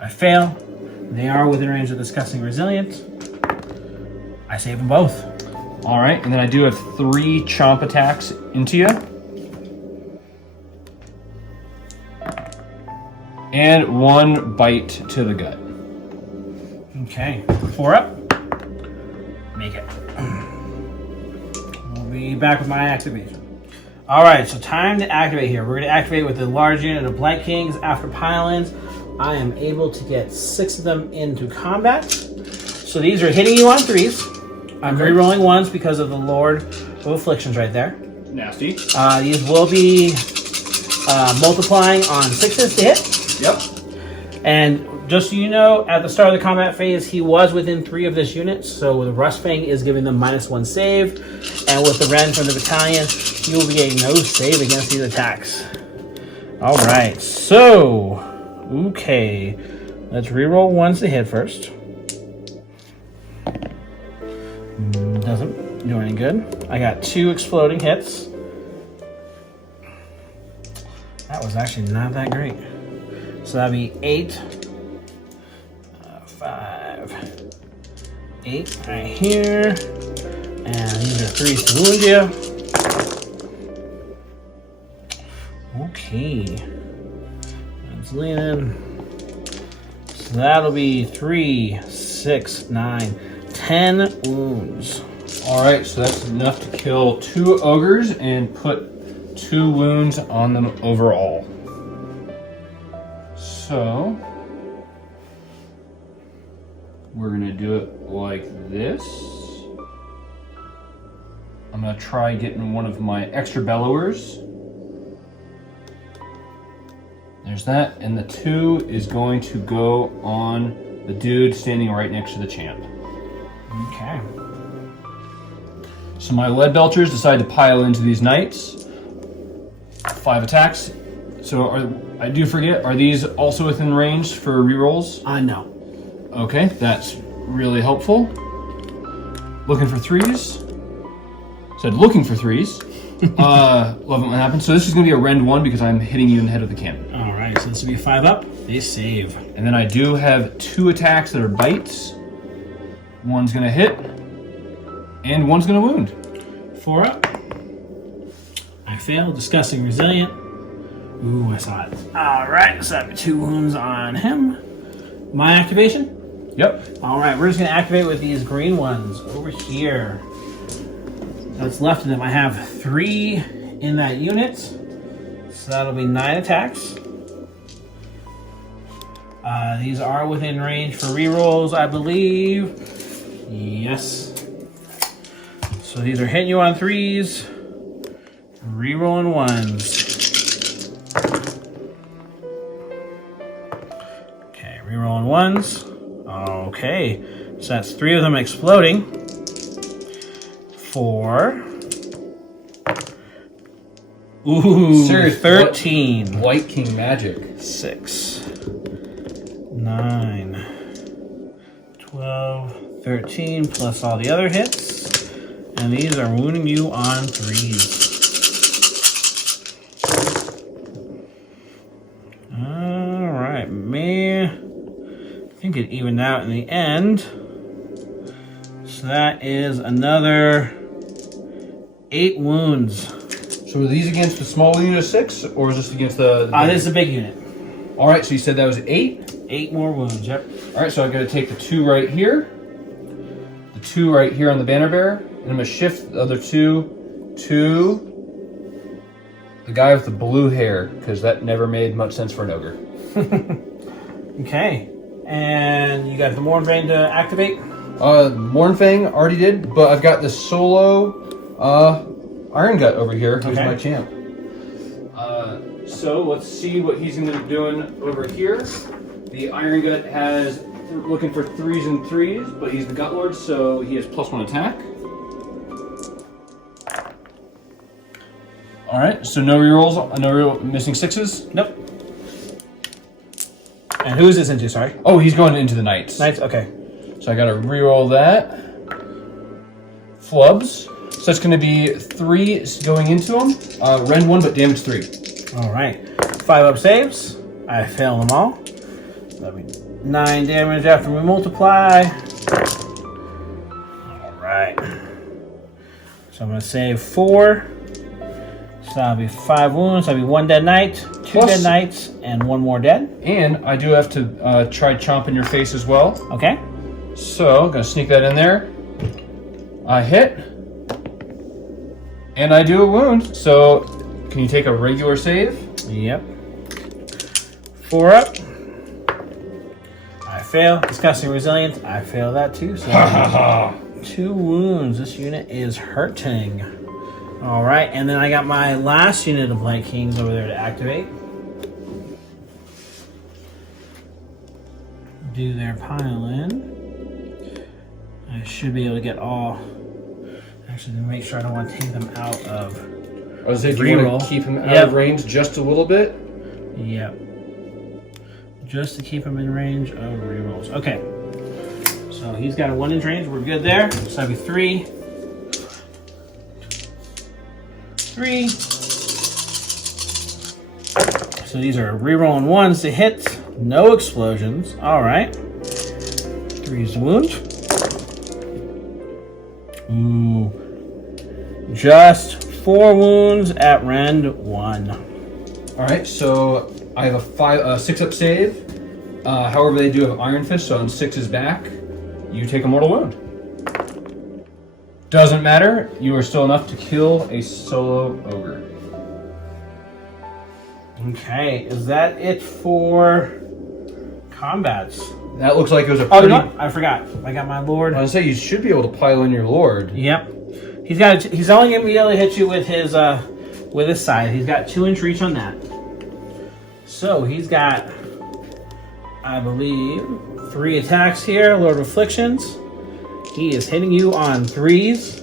I fail. They are within range of discussing resilient. I save them both. All right, and then I do have 3 chomp attacks into you. And 1 bite to the gut. Okay, 4 up. Make it. We'll be back with my activation. All right, so time to activate here. We're going to activate with the large unit of Blight Kings. After pile-ins, I am able to get 6 of them into combat. So these are hitting you on 3s. I'm re-rolling 1s because of the Lord of Afflictions right there. Nasty. These will be multiplying on 6s to hit. Yep. And just so you know, at the start of the combat phase, he was within 3 of this unit, so the Rustfang is giving them -1 save, and with the Rend from the Battalion, you will be getting no save against these attacks. Alright, so, okay, let's reroll 1s to hit first. Doesn't do any good. I got 2 exploding hits. That was actually not that great. So that'd be 8, 5, 8 right here, and these are 3 to wound you. Okay, let's lean in. So that'll be 3, 6, 9, 10 wounds. All right, so that's enough to kill 2 ogres and put 2 wounds on them overall. So we're gonna do it like this. I'm gonna try getting one of my extra bellowers. There's that, and the 2 is going to go on the dude standing right next to the champ. Okay. So my Leadbelchers decide to pile into these knights. 5 attacks. So I do forget, are these also within range for rerolls? No. Okay, that's really helpful. Looking for 3s. Said looking for 3s. Love it when that happens. So this is going to be a rend 1 because I'm hitting you in the head of the cannon. Alright, so this will be 5 up. They save. And then I do have 2 attacks that are bites. 1's going to hit. And 1's going to wound. 4 up. I fail. Disgusting resilient. Ooh, I saw it. Alright, so that'd be 2 wounds on him. My activation? Yep. Alright, we're just going to activate with these green ones over here. That's left of them. I have 3 in that unit. So that'll be 9 attacks. These are within range for rerolls, I believe. Yes. So these are hitting you on 3s. Rerolling 1s. Okay, rerolling 1s. Okay, so that's 3 of them exploding. 4. Ooh, Seriously, 13. White King magic. 6, 9, 12, 13, plus all the other hits. And these are wounding you on 3s. Alright, man. I think it evened out in the end. So that is another 8 wounds. So are these against the small unit of 6, or is this against the This is a big unit. Alright, so you said that was 8? 8 more wounds, yep. Alright, so I'm going to take the 2 right here. The 2 right here on the banner bearer. And I'm going to shift the other 2 to the guy with the blue hair, because that never made much sense for an ogre. Okay. And you got the Mournfang to activate? Mournfang already did, but I've got the solo Irongut over here, who's my champ. So let's see what he's going to be doing over here. The Irongut has looking for 3s and 3s, but he's the Gutlord, so he has +1 attack. All right, so no rerolls, no missing 6s. Nope. And who is this into? Sorry. Oh, he's going into the Knights. Knights. Okay. So I got to reroll that. Flubs. So that's going to be 3 going into him. Rend 1, but damage 3. All right. 5 up saves. I fail them all. That'll be 9 damage after we multiply. All right. So I'm going to save 4. So that'll be 5 wounds. That'll be 1 dead knight, 2 dead knights, and 1 more dead. And I do have to try chomp in your face as well. Okay. So I'm going to sneak that in there. I hit. And I do a wound. So can you take a regular save? Yep. 4 up. I fail. Disgusting resilience. I fail that too. So 2 wounds. This unit is hurting. All right, and then I got my last unit of Blight Kings over there to activate. Do their pile in. I should be able to get all. Actually, to make sure I don't want to take them out of. I was saying, do you want to keep him out of range just a little bit? Yep. Just to keep him in range of rerolls. Okay. So he's got a 1-inch range. We're good there. So that'd be 3. 3. So these are rerolling 1s to hit. No explosions. Alright. 3's to wound. Ooh. Just 4 wounds at rend 1. Alright, so I have a 6 up save. However, they do have Iron Fist, so on 6 is back. You take a mortal wound. Doesn't matter, you are still enough to kill a solo ogre. Okay, is that it for combats? That looks like it was a pretty... Oh, no, I forgot. I got my lord. I was gonna say, you should be able to pile in your lord. Yep. He's only gonna be able to hit you with his side. He's got 2-inch reach on that. So he's got, I believe, 3 attacks here, Lord of Afflictions. He is hitting you on 3s.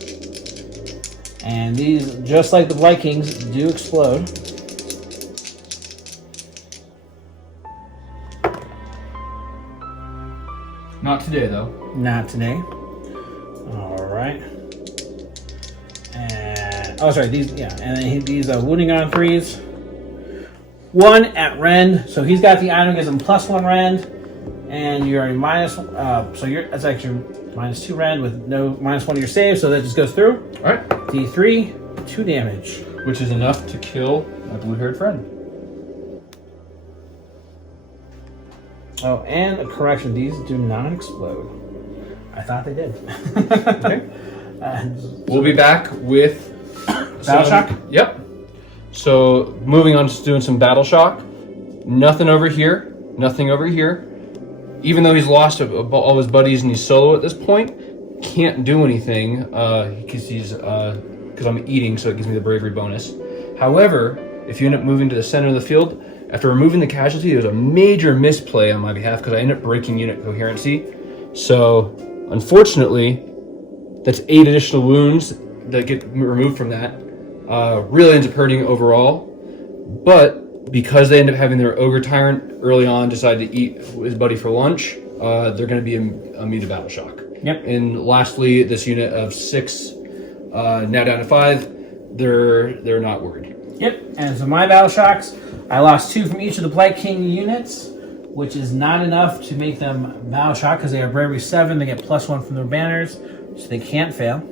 And these, just like the Blight Kings, do explode. Not today, though. Not today. Alright. And, oh, sorry, these, yeah. And then these are wounding on 3s. 1 at rend. So he's got the item, gives him +1 rend. And you're a minus, so that's actually -2 rend with no -1 of your save, so that just goes through. All right. D3, 2 damage. Which is enough to kill my blue-haired friend. Oh, and a correction, these do not explode. I thought they did. Okay. We'll be back with... Battle Shock? Yep. So, moving on to doing some Battle Shock. Nothing over here. Nothing over here. Even though he's lost all his buddies and he's solo at this point, can't do anything because I'm eating, so it gives me the bravery bonus. However, if you end up moving to the center of the field, after removing the casualty, there's a major misplay on my behalf because I end up breaking unit coherency. So, unfortunately, that's 8 additional wounds that get removed from that. Really ends up hurting overall, but because they end up having their Ogre Tyrant early on decide to eat his buddy for lunch, they're going to be immune to Battle Shock. Yep. And lastly, this unit of 6 Now down to 5. They're not worried. Yep, and so my battle shocks, I lost 2 from each of the Blight King units, which is not enough to make them battle shock because they are bravery 7. They get +1 from their banners, so they can't fail.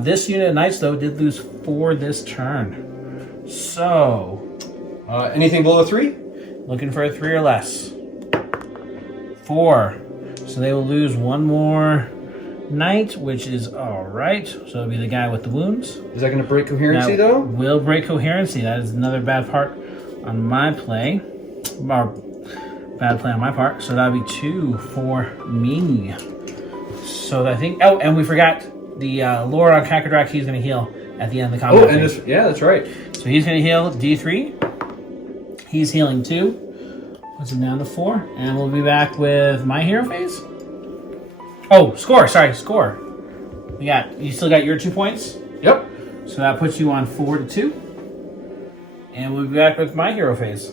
This unit of knights, though, did lose 4 this turn. So, Anything below 3? looking for a 3 or less. 4. So they will lose 1 more knight, which is alright. So it'll be the guy with the wounds. Is that going to break coherency, though? Will break coherency. That is another bad part on my play. Or bad play on my part. So that'll be 2 for me. So I think... Oh, and we forgot the Lord on Kakadrak. He's going to heal at the end of the combat. Oh, and this, yeah, that's right. So he's going to heal D3. He's healing 2. Puts him down to 4. And we'll be back with my hero phase. Oh, score. Sorry, score. You still got your 2 points? Yep. So that puts you on 4-2. And we'll be back with my hero phase.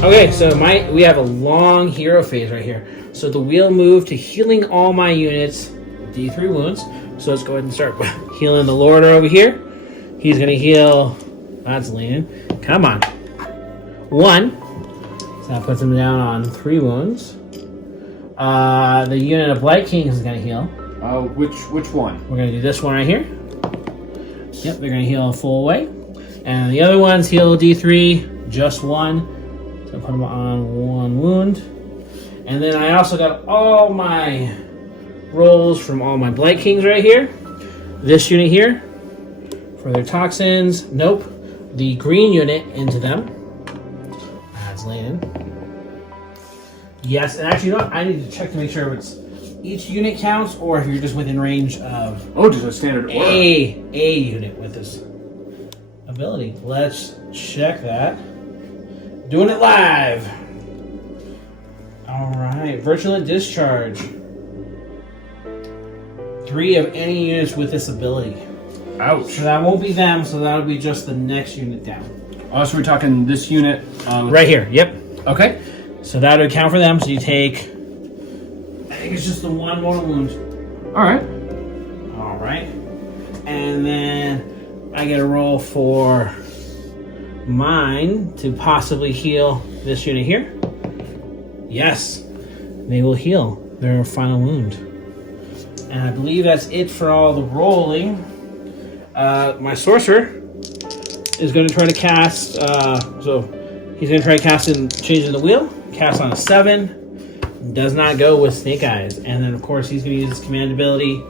Okay, so we have a long hero phase right here. So the wheel moved to healing all my units, D3 wounds. So let's go ahead and start healing the Lord over here. He's going to heal... That's leaning. Come on. 1. So that puts him down on 3 wounds. The unit of Blight Kings is going to heal. Which one? We're going to do this one right here. Yep, they're going to heal a full way. And the other ones heal D3, just 1. So put them on 1 wound. And then I also got all my rolls from all my Blight Kings right here. This unit here for their toxins. Nope. The green unit into them. That's landing. Yes, and actually, you know what? I need to check to make sure if it's each unit counts or if you're just within range of just a standard order. A unit with this ability. Let's check that. Doing it live. All right, Virulent Discharge. 3 of any units with this ability. Ouch. So that won't be them, so that'll be just the next unit down. Oh, so we're talking this unit? Right here, yep. Okay. So that would count for them, so you take... I think it's just the 1 mortal wound. Alright. Alright. And then I get a roll for mine to possibly heal this unit here. Yes. They will heal their final wound. And I believe that's it for all the rolling. My sorcerer is going to try to cast, so he's going to try to cast in changing the wheel. Cast on a 7. Does not go with Snake Eyes. And then, of course, he's going to use his command ability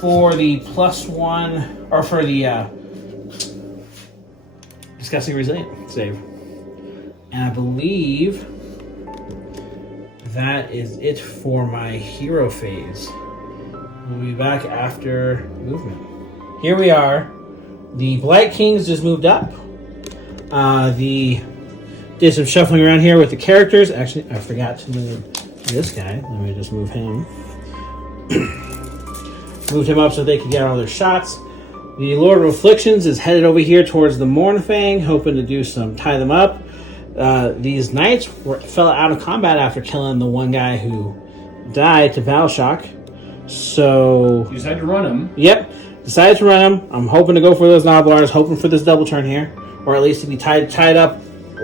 for the +1, or for the Disgusting Resilient save. And I believe that is it for my hero phase. We'll be back after movement. Here we are. The Blight Kings just moved up. Did some shuffling around here with the characters. Actually, I forgot to move this guy. Let me just move him. Moved him up so they could get all their shots. The Lord of Afflictions is headed over here towards the Mournfang, hoping to do some tie them up. These knights fell out of combat after killing the one guy who died to battle shock. So you decided to run him. Yep, decided to run him. I'm hoping to go for those Gnoblars, hoping for this double turn here, or at least to be tied up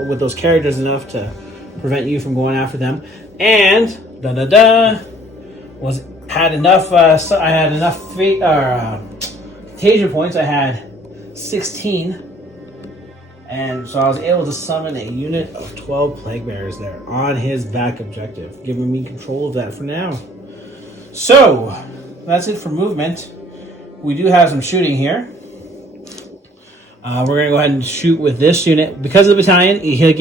with those characters enough to prevent you from going after them. And had enough. I had enough contagion points. I had 16. And so I was able to summon a unit of 12 Plague Bearers there on his back objective, giving me control of that for now. So, that's it for movement. We do have some shooting here. We're going to go ahead and shoot with this unit. Because of the battalion, he'll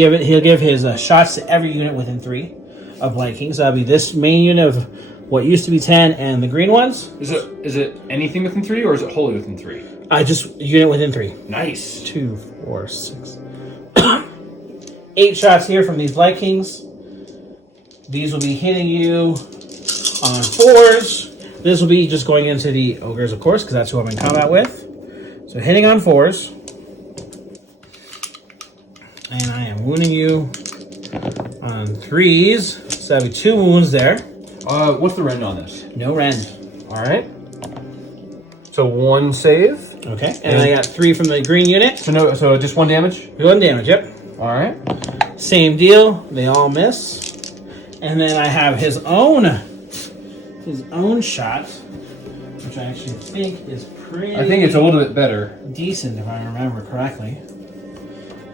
give his shots to every unit within 3 of Blight King. So that'll be this main unit of what used to be 10 and the green ones. Is it anything within 3 or is it wholly within 3? Just unit within 3. Nice. 2, 4, 6. 8 shots here from these Blight Kings. These will be hitting you on 4s. This will be just going into the Ogres, of course, because that's who I'm in combat with. So hitting on 4s. And I am wounding you on 3s. So that'll be 2 wounds there. What's the rend on this? No rend. All right. So 1 save. Okay. And I got 3 from the green unit. So just 1 damage? 1 damage, yep. All right. Same deal. They all miss. And then I have his own shot, which I actually think is pretty... I think it's a little bit better. Decent, if I remember correctly.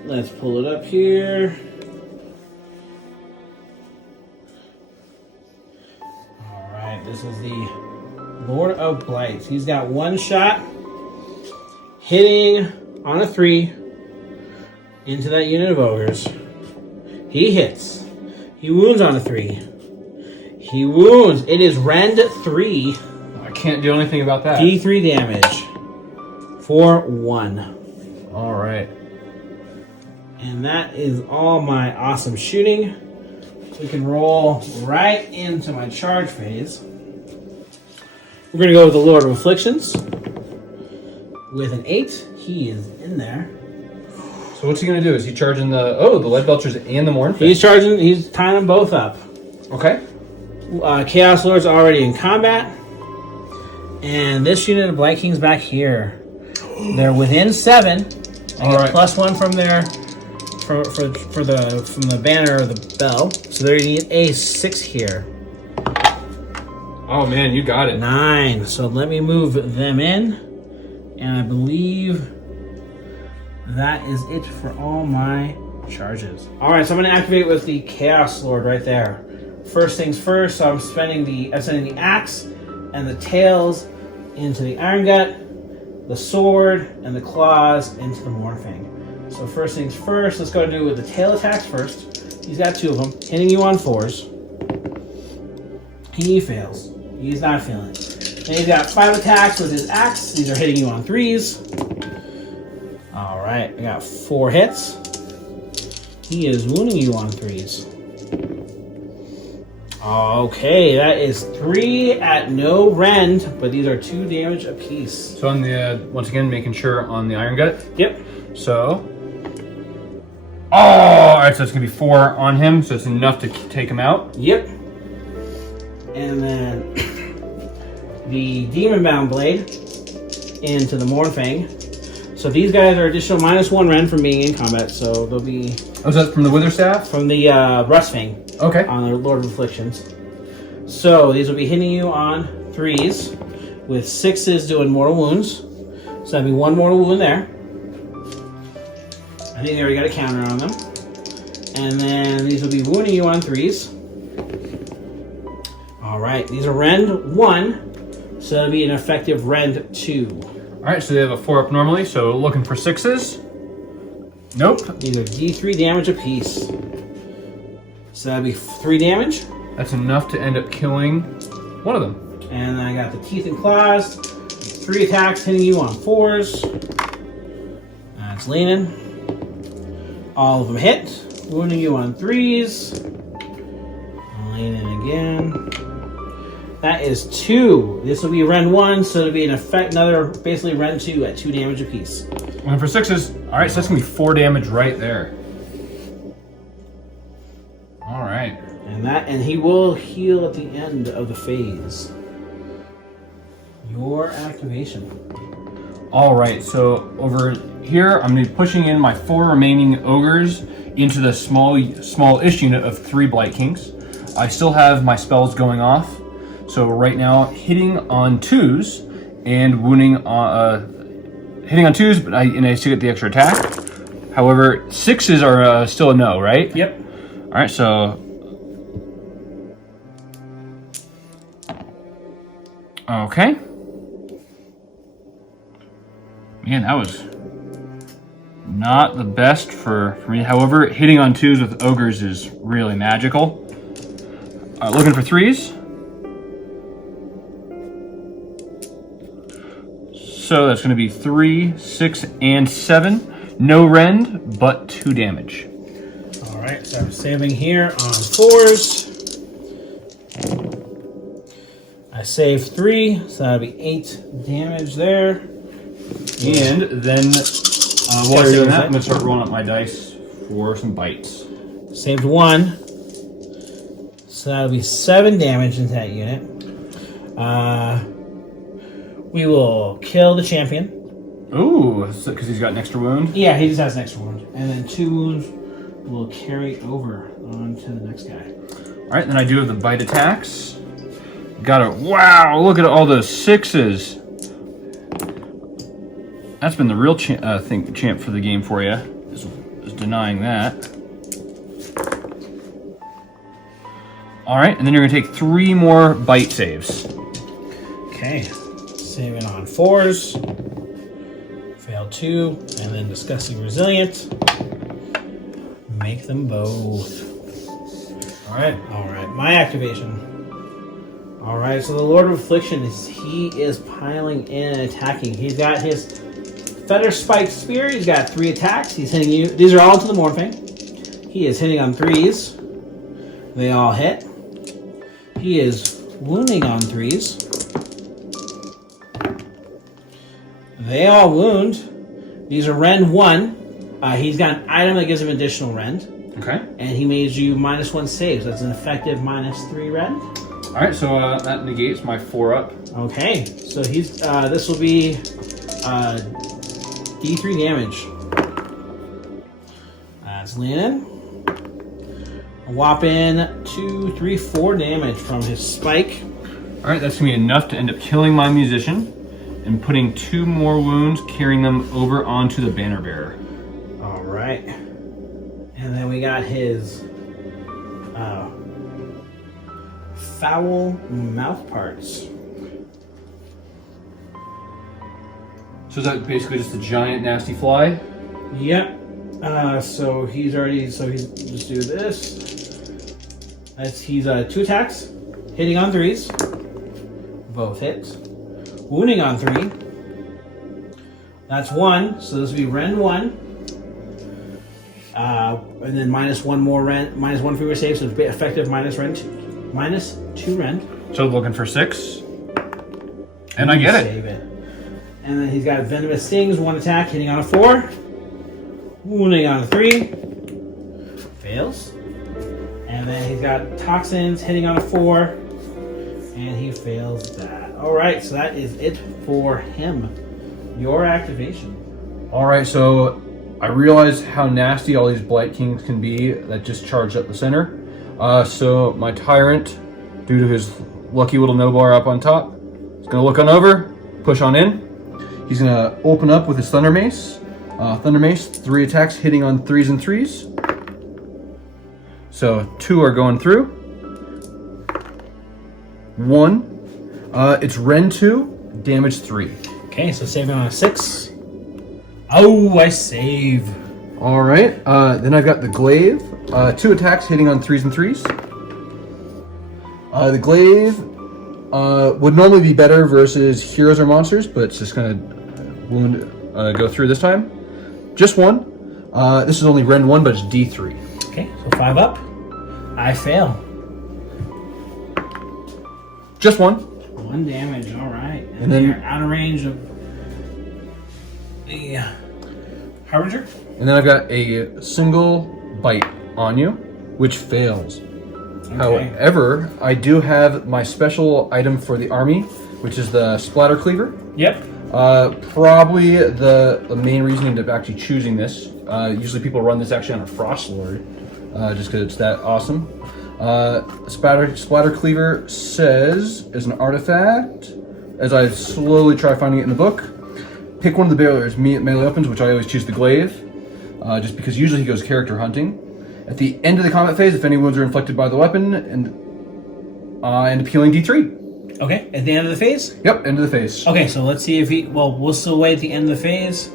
Let's pull it up here. Alright, this is the Lord of Blight. He's got 1 shot, hitting on a 3 into that unit of ogres. He hits. He wounds on a 3. He wounds. It is rend 3. I can't do anything about that. D3 damage for 1. All right. And that is all my awesome shooting. We can roll right into my charge phase. We're going to go with the Lord of Afflictions. With an 8, he is in there. So what's he going to do? Is he charging the Leadbelchers and the Mournfang? He's tying them both up. Okay. Chaos Lord's already in combat. And this unit of Blight Kings back here. They're within 7. I get +1 from their from the banner or the bell. So they need a 6 here. Oh man, you got it. 9. So let me move them in. And I believe that is it for all my charges. Alright, so I'm going to activate with the Chaos Lord right there. First things first, so I'm sending the axe and the tails into the Irongut, the sword and the claws into the Mournfang. So first things first, let's go and do with the tail attacks first. He's got 2 of them, hitting you on 4s. He fails. He's not feeling it. And he's got 5 attacks with his axe. These are hitting you on 3s. Alright, I got 4 hits. He is wounding you on 3s. Okay, that is 3 at no rend, but these are 2 damage apiece. So on the once again making sure on the Irongut. Yep. So. Oh, all right. So it's gonna be 4 on him, so it's enough to take him out. Yep. And then the Demon Bound Blade into the Mournfang. So these guys are additional -1 rend from being in combat, so they'll be... Oh, is that from the Witherstaff? From the Rustfang. Okay. On the Lord of Afflictions. So these will be hitting you on 3s, with 6s doing mortal wounds. So that'd be 1 mortal wound there. I think they already got a counter on them. And then these will be wounding you on 3s. Alright, these are rend 1, so that'll be an effective rend 2. Alright, so they have a 4 up normally, so looking for 6s. Nope. These are D3 damage apiece. So that'd be 3 damage. That's enough to end up killing one of them. And then I got the teeth and claws. 3 attacks hitting you on 4s. That's leaning. All of them hit. Wounding you on 3s. Leaning again. That is 2. This will be rend 1, so it'll be another basically rend 2 at 2 damage apiece. One for 6s. Alright, so that's gonna be 4 damage right there. Alright. And he will heal at the end of the phase. Your activation. Alright, so over here I'm gonna be pushing in my 4 remaining ogres into the small-ish unit of 3 Blight Kings. I still have my spells going off. So right now, hitting on 2s and wounding, hitting on 2s, but I still get the extra attack. However, 6s are still a no, right? Yep. All right, so. Okay. Man, that was not the best for me. However, hitting on 2s with ogres is really magical. Looking for 3s. So that's going to be 3, 6, and 7. No rend, but 2 damage. Alright, so I'm saving here on 4s. I saved 3, so that'll be 8 damage there. And then, while you're doing that, I'm going to start rolling up my dice for some bites. Saved 1. So that'll be 7 damage into that unit. We will kill the champion. Ooh, because he's got an extra wound? Yeah, he just has an extra wound. And then 2 wounds will carry over onto the next guy. Alright, then I do have the bite attacks. Got it. Wow, look at all those 6s. That's been the real champ for the game for you. Is denying that. Alright, and then you're going to take 3 more bite saves. Okay. Saving on 4s. Fail 2. And then disgusting resilient. Make them both. Alright. My activation. Alright, so the Lord of Affliction, he is piling in and attacking. He's got his Feather Spiked Spear. He's got 3 attacks. He's hitting you. These are all into the Mournfang. He is hitting on 3s. They all hit. He is wounding on 3s. They all wound. These are rend 1. He's got an item that gives him additional rend. Okay. And he made you -1 saves. That's an effective -3 rend. Alright, so that negates my 4-up. Okay, so he's this will be D3 damage. That's landing. A whopping 2, 3, 4 damage from his spike. Alright, that's going to be enough to end up killing my musician and putting 2 more wounds, carrying them over onto the banner bearer. Alright. And then we got his foul mouth parts. So is that basically just a giant nasty fly? Yep. So he's just do this. He's 2 attacks, hitting on 3s. Both hits. Wounding on 3. That's 1, so this will be rend 1. And then -1 more rend, -1 for your save, so it's effective -2 rend. So looking for 6. And I get it. Save it. And then he's got Venomous Stings, 1 attack, hitting on a 4. Wounding on a 3. Fails. And then he's got Toxins, hitting on a 4. And he fails that. Alright, so that is it for him. Your activation. Alright, so I realize how nasty all these Blight Kings can be that just charged up the center. So my Tyrant, due to his lucky little Gnoblar up on top, is going to look on over, push on in. He's going to open up with his Thunder Mace. Thunder Mace, 3 attacks hitting on 3s and 3s. So 2 are going through. 1. It's rend 2, damage 3. Okay, so saving on a 6. Oh, I save. Alright, then I've got the Glaive. 2 attacks hitting on 3s and 3s. The Glaive would normally be better versus heroes or monsters, but it's just going to go through this time. Just 1. This is only rend 1, but it's D3. Okay, so 5 up. I fail. Just 1. 1 damage, alright. And then you're out of range of the Harbinger. And then I've got a single bite on you, which fails. Okay. However, I do have my special item for the army, which is the Splatter-cleaver. Yep. Probably the main reason of actually choosing this. Usually people run this actually on a Frost Lord, just because it's that awesome. Splatter-cleaver says, is an artifact, as I slowly try finding it in the book. Pick one of the bearers, melee weapons, which I always choose the Glaive, just because usually he goes character hunting. At the end of the combat phase, if any wounds are inflicted by the weapon, and appealing D3. Okay, at the end of the phase? Yep, end of the phase. Okay, so let's see if we'll still wait at the end of the phase.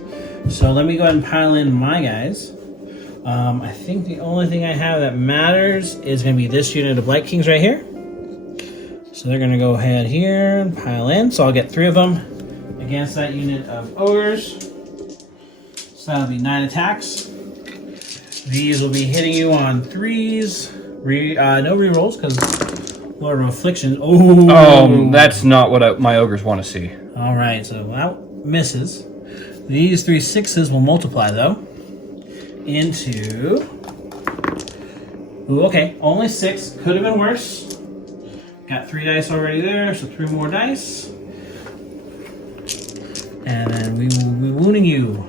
So let me go ahead and pile in my guys. I think the only thing I have that matters is going to be this unit of Blight Kings right here. So they're going to go ahead here and pile in. So I'll get 3 of them against that unit of Ogres. So that'll be 9 attacks. These will be hitting you on 3s. No rerolls because Lord of Affliction. Oh, that's not what my Ogres want to see. Alright, so that misses. These 3 6s will multiply though. into... Ooh, okay, only 6. Could have been worse. Got 3 dice already there, so 3 more dice. And then we will be wounding you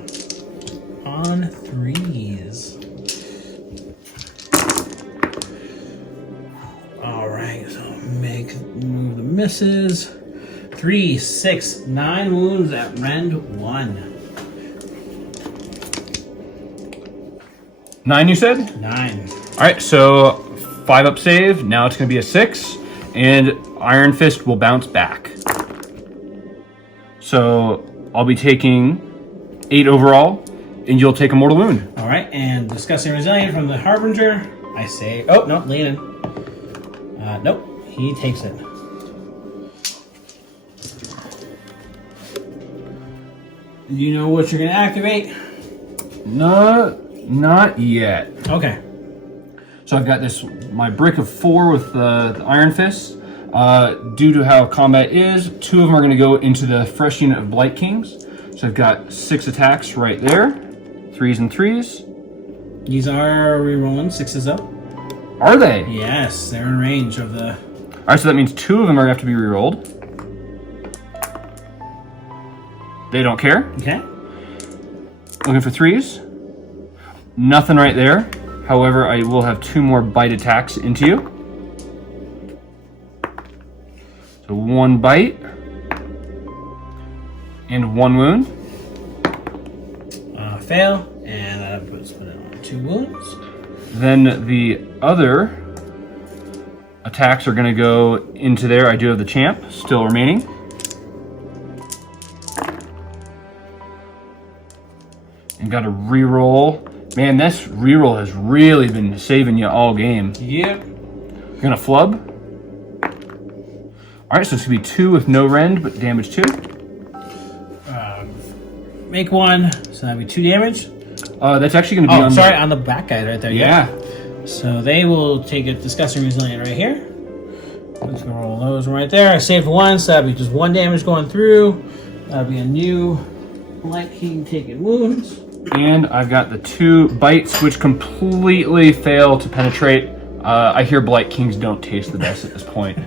on 3s. All right, so move the misses. 3, 6, 9 wounds at rend 1. 9, you said? 9. All right, so 5 up save. Now it's going to be a 6, and Iron Fist will bounce back. So I'll be taking 8 overall, and you'll take a mortal wound. All right, and discussing resilient from the Harbinger. I say, oh no, Leanin. Nope, he takes it. You know what you're going to activate? No, not yet. Okay. So I've got my brick of 4 with the Iron Fist. Due to how combat is, 2 of them are going to go into the fresh unit of Blight Kings. So I've got 6 attacks right there. 3s and 3s. These are rerolling 6s up. Are they? Yes, they're in range of the... Alright, so that means 2 of them are going to have to be rerolled. They don't care. Okay. Looking for 3s. Nothing right there. However, I will have 2 more bite attacks into you. So 1 bite. And 1 wound. Fail, and that puts it on 2 wounds. Then the other attacks are going to go into there. I do have the champ still remaining. And got to reroll. Man, this reroll has really been saving you all game. Yep. You're going to flub. All right, so it's going to be 2 with no rend, but damage 2. Make 1, so that'd be 2 damage. That's actually going to be Oh, on sorry, on the back guy right there. Yeah. So they will take a Disgusting Resilient right here. Let's go roll those right there. I saved 1, so that'd be just 1 damage going through. That'd be a new Blight King taking wounds. And I've got the 2 bites, which completely fail to penetrate. I hear Blight Kings don't taste the best at this point.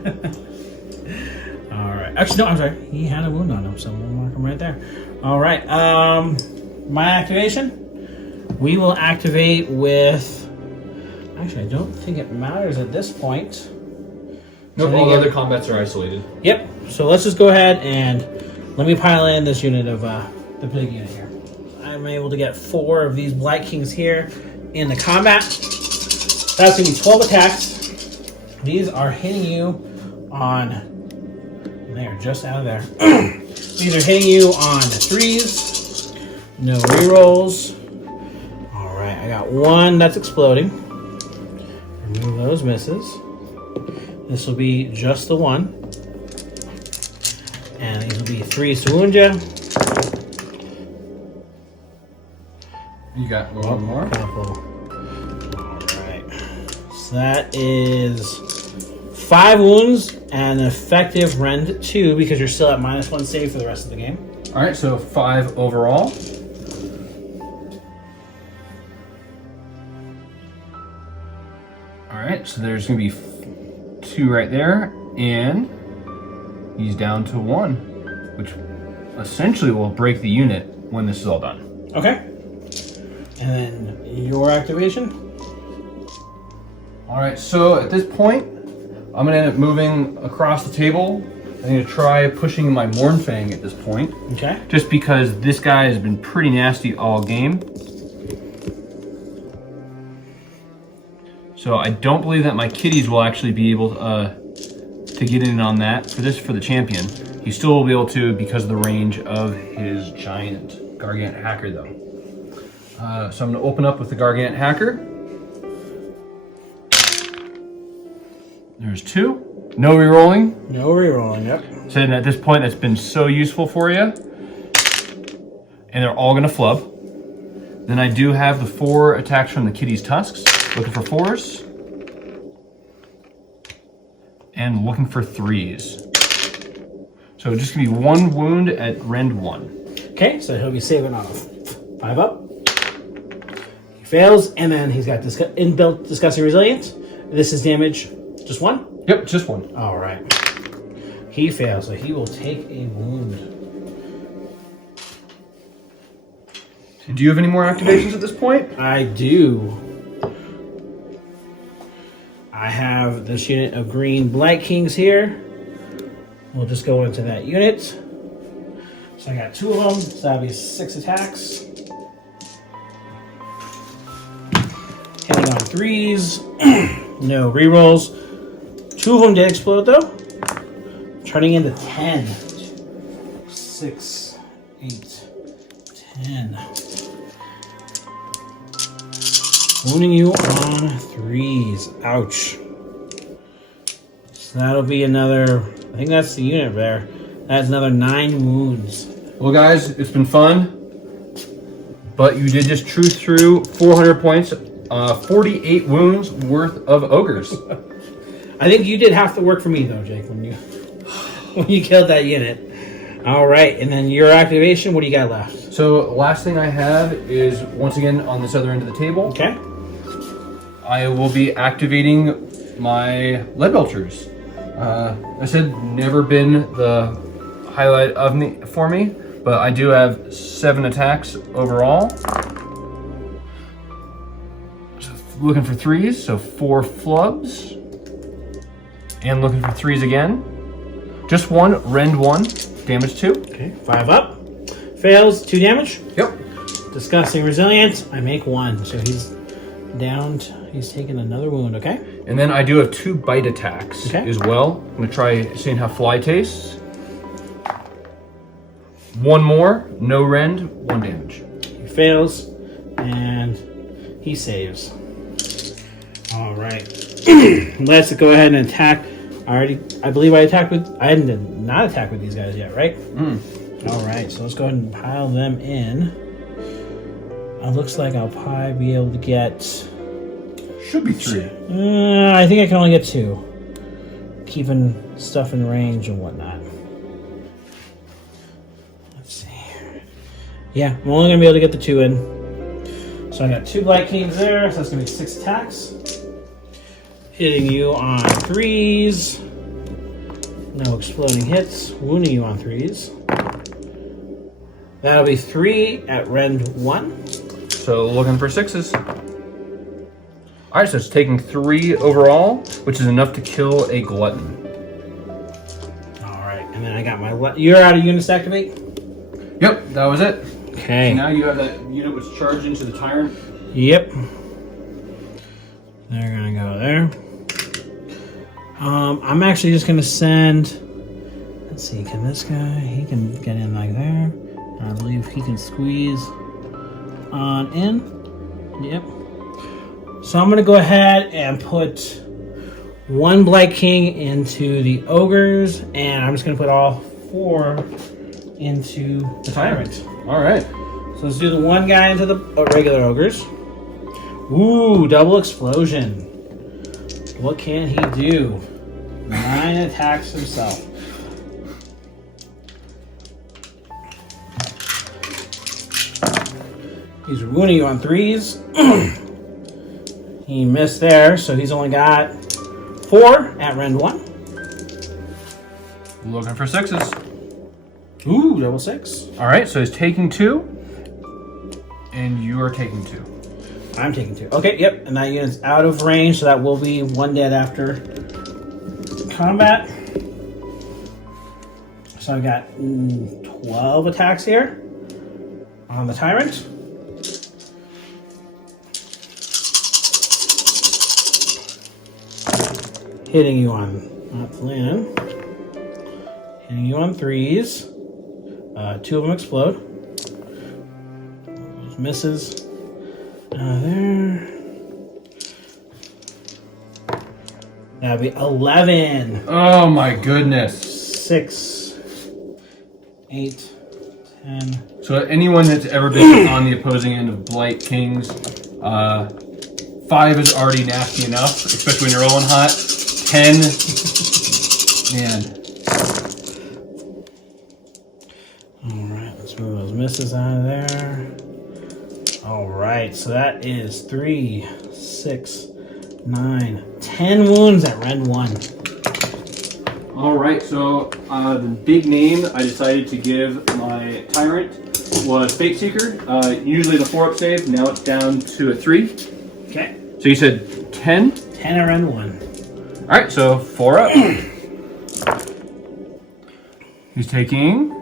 All right. Actually, no, I'm sorry. He had a wound on him, so we'll mark him right there. All right. My activation. We will activate with... Actually, I don't think it matters at this point. Nope, all other combats are isolated. Yep. So let's just go ahead and let me pile in this unit of the big unit here. I'm able to get 4 of these Blight Kings here in the combat. That's going to be 12 attacks. These are hitting you on... They're just out of there. These are hitting you on 3s. No rerolls. Alright, I got 1 that's exploding. Remove those misses. This will be just the 1. And these will be 3s to wound you. You got 1 more. Alright. So that is 5 wounds and an effective rend 2 because you're still at -1 save for the rest of the game. All right, so 5 overall. All right, so there's going to be 2 right there, and he's down to 1, which essentially will break the unit when this is all done. Okay. And then your activation? All right, so at this point, I'm going to end up moving across the table. I'm going to try pushing my Mournfang at this point. Okay. Just because this guy has been pretty nasty all game. So I don't believe that my kitties will actually be able to get in on that for the champion. He still will be able to because of the range of his giant Gargant Hacker though. So I'm going to open up with the Gargant Hacker. There's 2. No rerolling. No rerolling, yep. So at this point, that's been so useful for you. And they're all going to flub. Then I do have the 4 attacks from the kitty's tusks. Looking for 4s. And looking for 3s. So just going to be 1 wound at rend 1. Okay, so he'll be saving off 5 up. Fails, and then he's got inbuilt Disgusting Resilience. This is damage, just one? Yep, just one. All right. He fails, so he will take a wound. Do you have any more activations at this point? I do. I have this unit of green Blight Kings here. We'll just go into that unit. So I got 2 of them, so that'll be 6 attacks. Hitting on 3s. No rerolls. 2 of them did explode though. Turning into 10. 6, 8, 10. Wounding you on 3s. Ouch. So that'll be another, I think that's the unit there. That's another 9 wounds. Well, guys, it's been fun. But you did just chew through 400 points, 48 wounds worth of ogres. I think you did half the work for me though, Jake, when you killed that unit. All right, and then your activation, what do you got left? So last thing I have is, once again, on this other end of the table. Okay. I will be activating my Leadbelchers. I said never been the highlight for me, but I do have 7 attacks overall. So looking for 3s, so 4 flubs. And looking for 3s again. Just 1, rend 1, damage 2. Okay, 5 up. Fails, 2 damage. Yep. Disgusting Resilience, I make 1, so he's down. He's taking another wound, okay? And then I do have 2 bite attacks as well. I'm gonna try seeing how fly tastes. 1 more, no rend, 1 damage. He fails, and he saves. All right. Let's go ahead and attack. I believe I did not attack with these guys yet, right? All right, so let's go ahead and pile them in. It looks like I'll probably be able to get... Should be 3. I think I can only get 2. Keeping stuff in range and whatnot. Let's see. Yeah, I'm only going to be able to get the 2 in. So I got 2 Blight Kings there, so that's going to be 6 attacks. Hitting you on 3s. No exploding hits. Wounding you on 3s. That'll be 3 at rend 1. So looking for 6s. Alright, so it's taking 3 overall, which is enough to kill a glutton. Alright, and then I got my... You're out of units to activate? Yep, that was it. Okay. So now you have that unit which charged into the Tyrant. Yep. They're gonna go there. I'm actually just gonna send... Let's see, can this guy... He can get in like there. I believe he can squeeze on in. Yep. So I'm gonna go ahead and put 1 Blight King into the ogres, and I'm just gonna put all 4 into the Tyrant. Alright. So let's do the 1 guy into the regular ogres. Ooh, double explosion. What can he do? 9 attacks himself. He's wounding you on 3s. He missed there, so he's only got 4 at rend 1. Looking for 6s. Ooh, double 6. Alright, so he's taking 2. And you are taking 2. I'm taking 2. Okay, yep, and that unit's out of range, so that will be 1 dead after combat. So I've got 12 attacks here on the Tyrant. Hitting you on, not landing. Hitting you on 3s. 2 of them explode. Those misses. There. That'd be 11. Oh my goodness. 6, 8, 10. So anyone that's ever been on the opposing end of Blight Kings, 5 is already nasty enough, especially when you're rolling hot. 10, man. Alright, let's move those misses out of there. All right, so that is 3, 6, 9, 10 wounds at Ren 1. All right, so the big name I decided to give my Tyrant was Fate Seeker. Usually the 4-up save, now it's down to a 3. Okay. So you said 10? 10 at Ren 1. All right, so 4 up. He's taking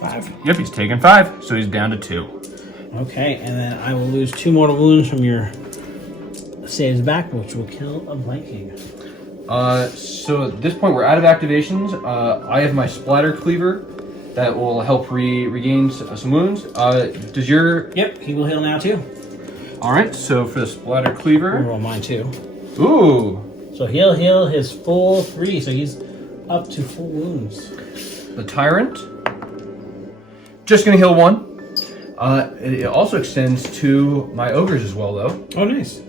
5. Yep, he's taking 5, so he's down to 2. Okay, and then I will lose 2 mortal wounds from your saves back, which will kill a Viking. So at this point, we're out of activations. I have my Splatter-cleaver that will help regain some wounds. Does your... Yep, he will heal now too. All right, so for the I'll Splatter-cleaver... roll mine too. Ooh! So he'll heal his full 3, so he's up to full wounds. The Tyrant. Just going to heal 1. It also extends to my Ogres as well, though. Oh, nice.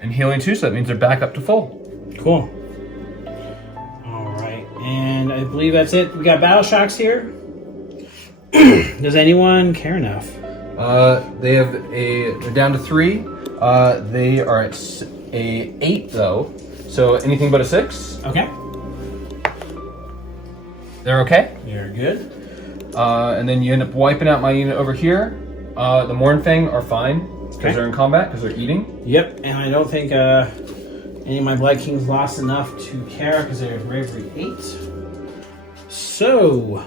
And healing 2, so that means they're back up to full. Cool. All right, and I believe that's it. We got battle shocks here. Does anyone care enough? They're down to 3. They are at a 8 though, so anything but a 6. Okay. They're okay. You're good. And then you end up wiping out my unit over here. The Mournfang are fine because Okay. they're in combat because they're eating. Yep, and I don't think any of my Blood Kings lost enough to care because they're bravery 8. So,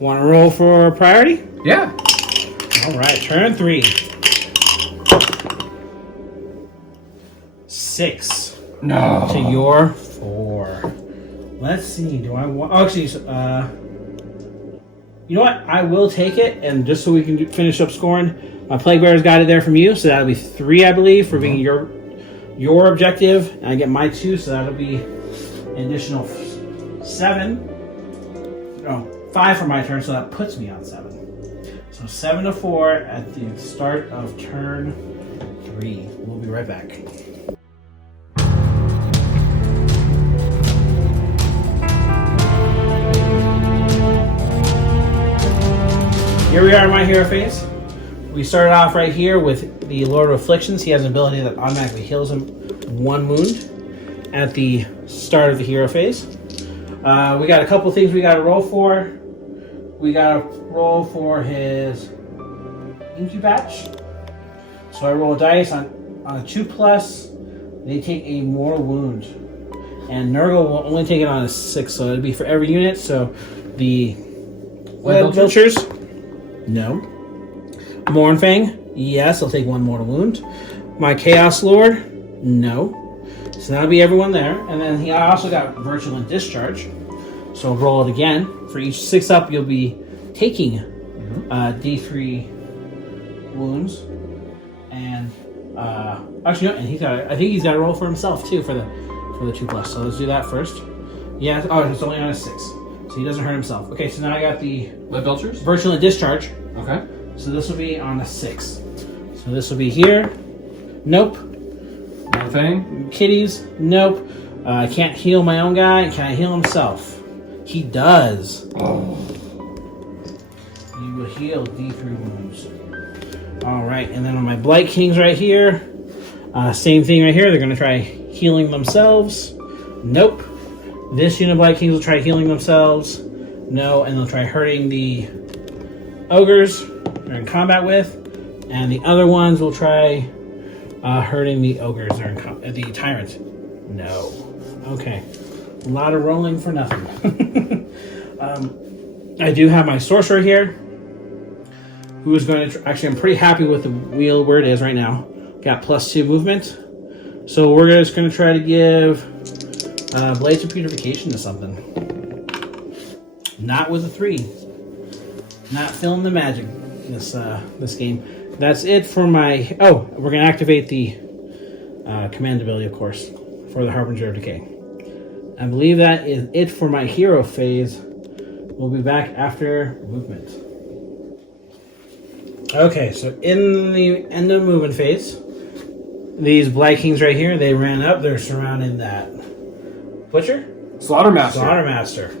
want to roll for priority? Yeah. All right, turn 3. 6 No. to your 4. Let's see. Do I want? Oh, actually, you know what? I will take it, and just so we can finish up scoring, my Plague Bear's got it there from you, so that'll be 3, I believe, for being your objective, and I get my 2, so that'll be an additional 7. No, 5 for my turn, so that puts me on 7. So 7 to 4 at the start of turn 3. We'll be right back. Here we are in my hero phase. We started off right here with the Lord of Afflictions. He has an ability that automatically heals him 1 wound at the start of the hero phase. We got a couple things we got to roll for. We got to roll for his Incubation. So I roll a dice on a 2+. They take a mortal wound. And Nurgle will only take it on a 6, so it'll be for every unit. So the Leadbelchers. No. Mournfang, yes, I'll take 1 mortal wound. My Chaos Lord, no. So that'll be everyone there. And then he also got Virulent Discharge. So roll it again. For each 6 up, you'll be taking D3 wounds. And actually, no, and I think he's got to roll for himself too for the 2+. So let's do that first. Yeah. Oh, it's only on a 6. So he doesn't hurt himself. Okay, so now I got the Leadbelchers? Virulent Discharge. Okay. So this will be on a 6. So this will be here. Nope. Nothing. Kitties. Nope. I can't heal my own guy. Can I heal himself? He does. Oh. You will heal D3 wounds. Alright, and then on my Blight Kings right here, same thing right here. They're going to try healing themselves. Nope. This unit of Blight Kings will try healing themselves. No, and they'll try hurting the Ogres they're in combat with. And the other ones will try hurting the Ogres they're in the Tyrant. No. Okay. A lot of rolling for nothing. I do have my Sorcerer here, who is going to... Actually, I'm pretty happy with the wheel where it is right now. Got +2 movement. So we're just going to try to give Blades of Purification to something. Not with a 3. Not feeling the magic this game. That's it for my... Oh, we're going to activate the command ability, of course, for the Harbinger of Decay. I believe that is it for my hero phase. We'll be back after movement. Okay, so in the end of movement phase, these Blight Kings right here, they ran up. They're surrounding that Butcher? Slaughtermaster. Slaughtermaster.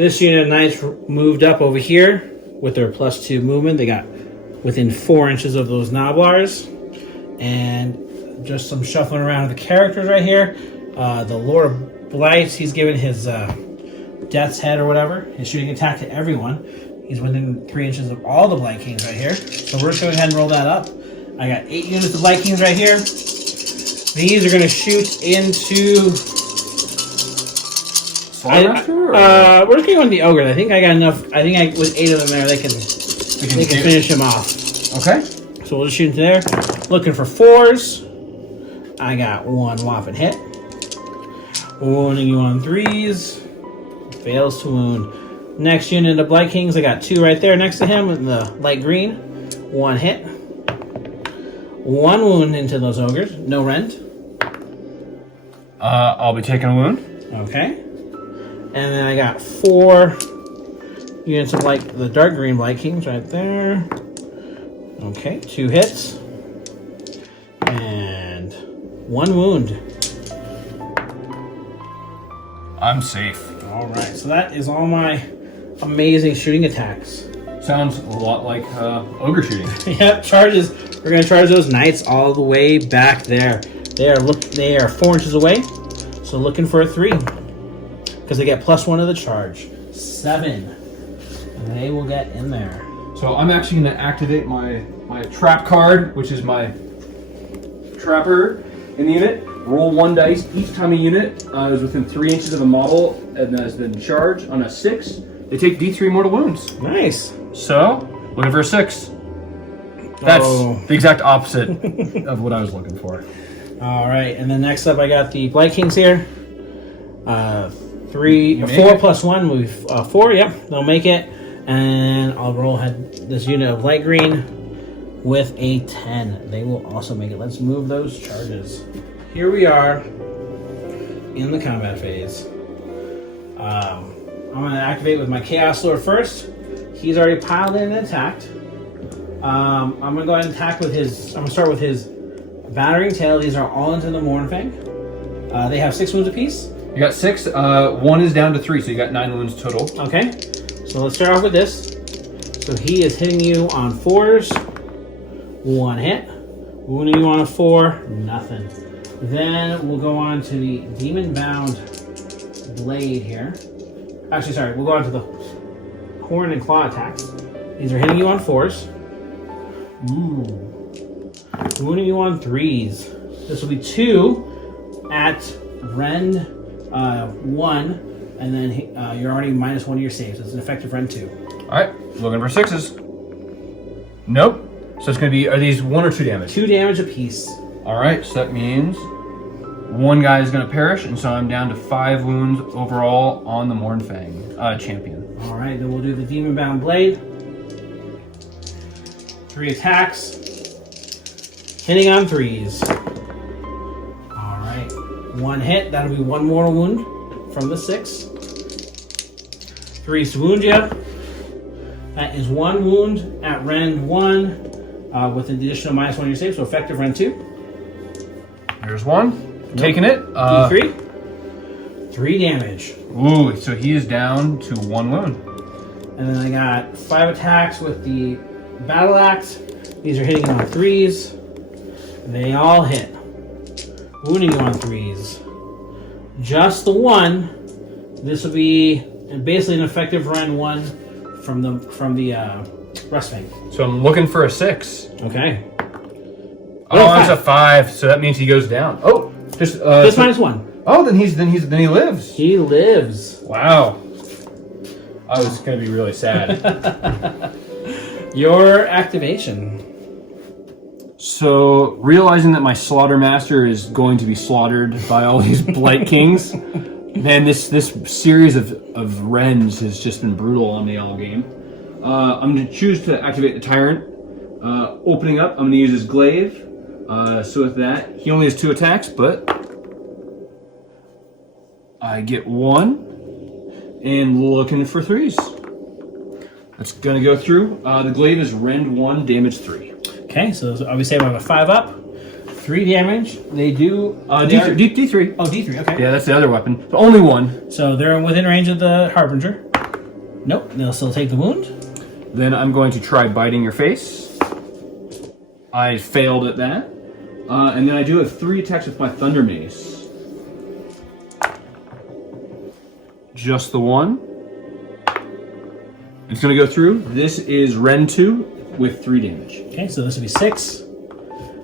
This unit of knights moved up over here with their +2 movement. They got within 4 inches of those Gnoblars. And just some shuffling around of the characters right here. The Lord of Blights, he's given his Death's Head or whatever. His shooting attack to everyone. He's within 3 inches of all the Blight Kings right here. So we're just going to go ahead and roll that up. I got 8 units of Blight Kings right here. These are going to shoot into... Slaughtermaster? We're just going to go with the Ogre. I think I got enough. I think with 8 of them there, they can finish him off. Okay. So we'll just shoot into there. Looking for 4s. I got 1 whopping hit. Wounding you on 3s. Fails to wound. Next unit of Blight Kings, I got 2 right there next to him in the light green. 1 hit. 1 wound into those ogres. No rend. I'll be taking a wound. Okay. And then I got 4 units of the dark green Blight Kings right there. Okay, 2 hits. And 1 wound. I'm safe. Alright, so that is all my amazing shooting attacks. Sounds a lot like ogre shooting. Yep, charges. We're going to charge those knights all the way back there. They are 4 inches away, so looking for a 3. Because they get +1 of the charge. 7. And they will get in there. So I'm actually going to activate my trap card, which is my trapper in the unit. Roll 1 dice each time a unit is within 3 inches of a model and has been charged. On a 6, they take D3 mortal wounds. Nice. So, looking for a 6. That's the exact opposite of what I was looking for. All right, and then next up I got the Blight Kings here. 4 + 1 move 4. Yep, they'll make it. And I'll roll this unit of light green with a 10. They will also make it. Let's move those charges. Here we are in the combat phase. I'm going to activate with my Chaos Lord first. He's already piled in and attacked. I'm going to go ahead and attack with his... I'm going to start with his Battering Tail. These are all into the Mournfang. They have 6 wounds apiece. You got 6. 1 is down to 3, so you got 9 wounds total. Okay. So let's start off with this. So he is hitting you on 4s. 1 hit. Wounding you on a 4. Nothing. Then we'll go on to the Demon Bound Blade here. Actually, sorry. We'll go on to the Horn and Claw attacks. These are hitting you on 4s. Ooh. Wounding you on 3s. This will be 2 at Rend 1, and then you're already -1 to your saves. So it's an effective Rend 2. Alright, looking for 6s. Nope. So it's going to be, are these 1 or 2 damage? 2 damage apiece. Alright, so that means 1 guy is going to perish, and so I'm down to 5 wounds overall on the Mournfang champion. Alright, then we'll do the Demon Bound Blade. 3 attacks. Hitting on 3s. Alright. 1 hit. That'll be 1 mortal wound from the 6. 3s to wound you. That is 1 wound at Rend 1 with an additional -1 to your save, so effective Rend 2. Here's 1. Taking it. D3. 3 damage. Ooh, so he is down to 1 wound. And then I got 5 attacks with the Battle Axe. These are hitting on 3s. They all hit. Wounding you on 3s. Just the 1. This will be basically an effective Rend 1 from the Rustfang. So I'm looking for a 6. Okay. Oh, it's a 5, so that means he goes down. Oh, just -1. Oh, then he lives. He lives. Wow. I was gonna be really sad. Your activation. So, realizing that my Slaughtermaster is going to be slaughtered by all these Blight Kings, man, this series of Rends has just been brutal on me all game. I'm going to choose to activate the Tyrant. Opening up, I'm going to use his Glaive. So with that, he only has 2 attacks, but I get 1. And looking for 3s. That's going to go through. The Glaive is Rend 1, damage 3. Okay, so obviously I have a 5 up, 3 damage. They do D3. Oh, D3. Okay. Yeah, that's the other weapon. But only 1. So they're within range of the Harbinger. Nope, they'll still take the wound. Then I'm going to try biting your face. I failed at that. And then I do have 3 attacks with my Thunder Mace. Just the one. It's going to go through. This is Ren 2 with 3 damage. Okay, so this would be 6.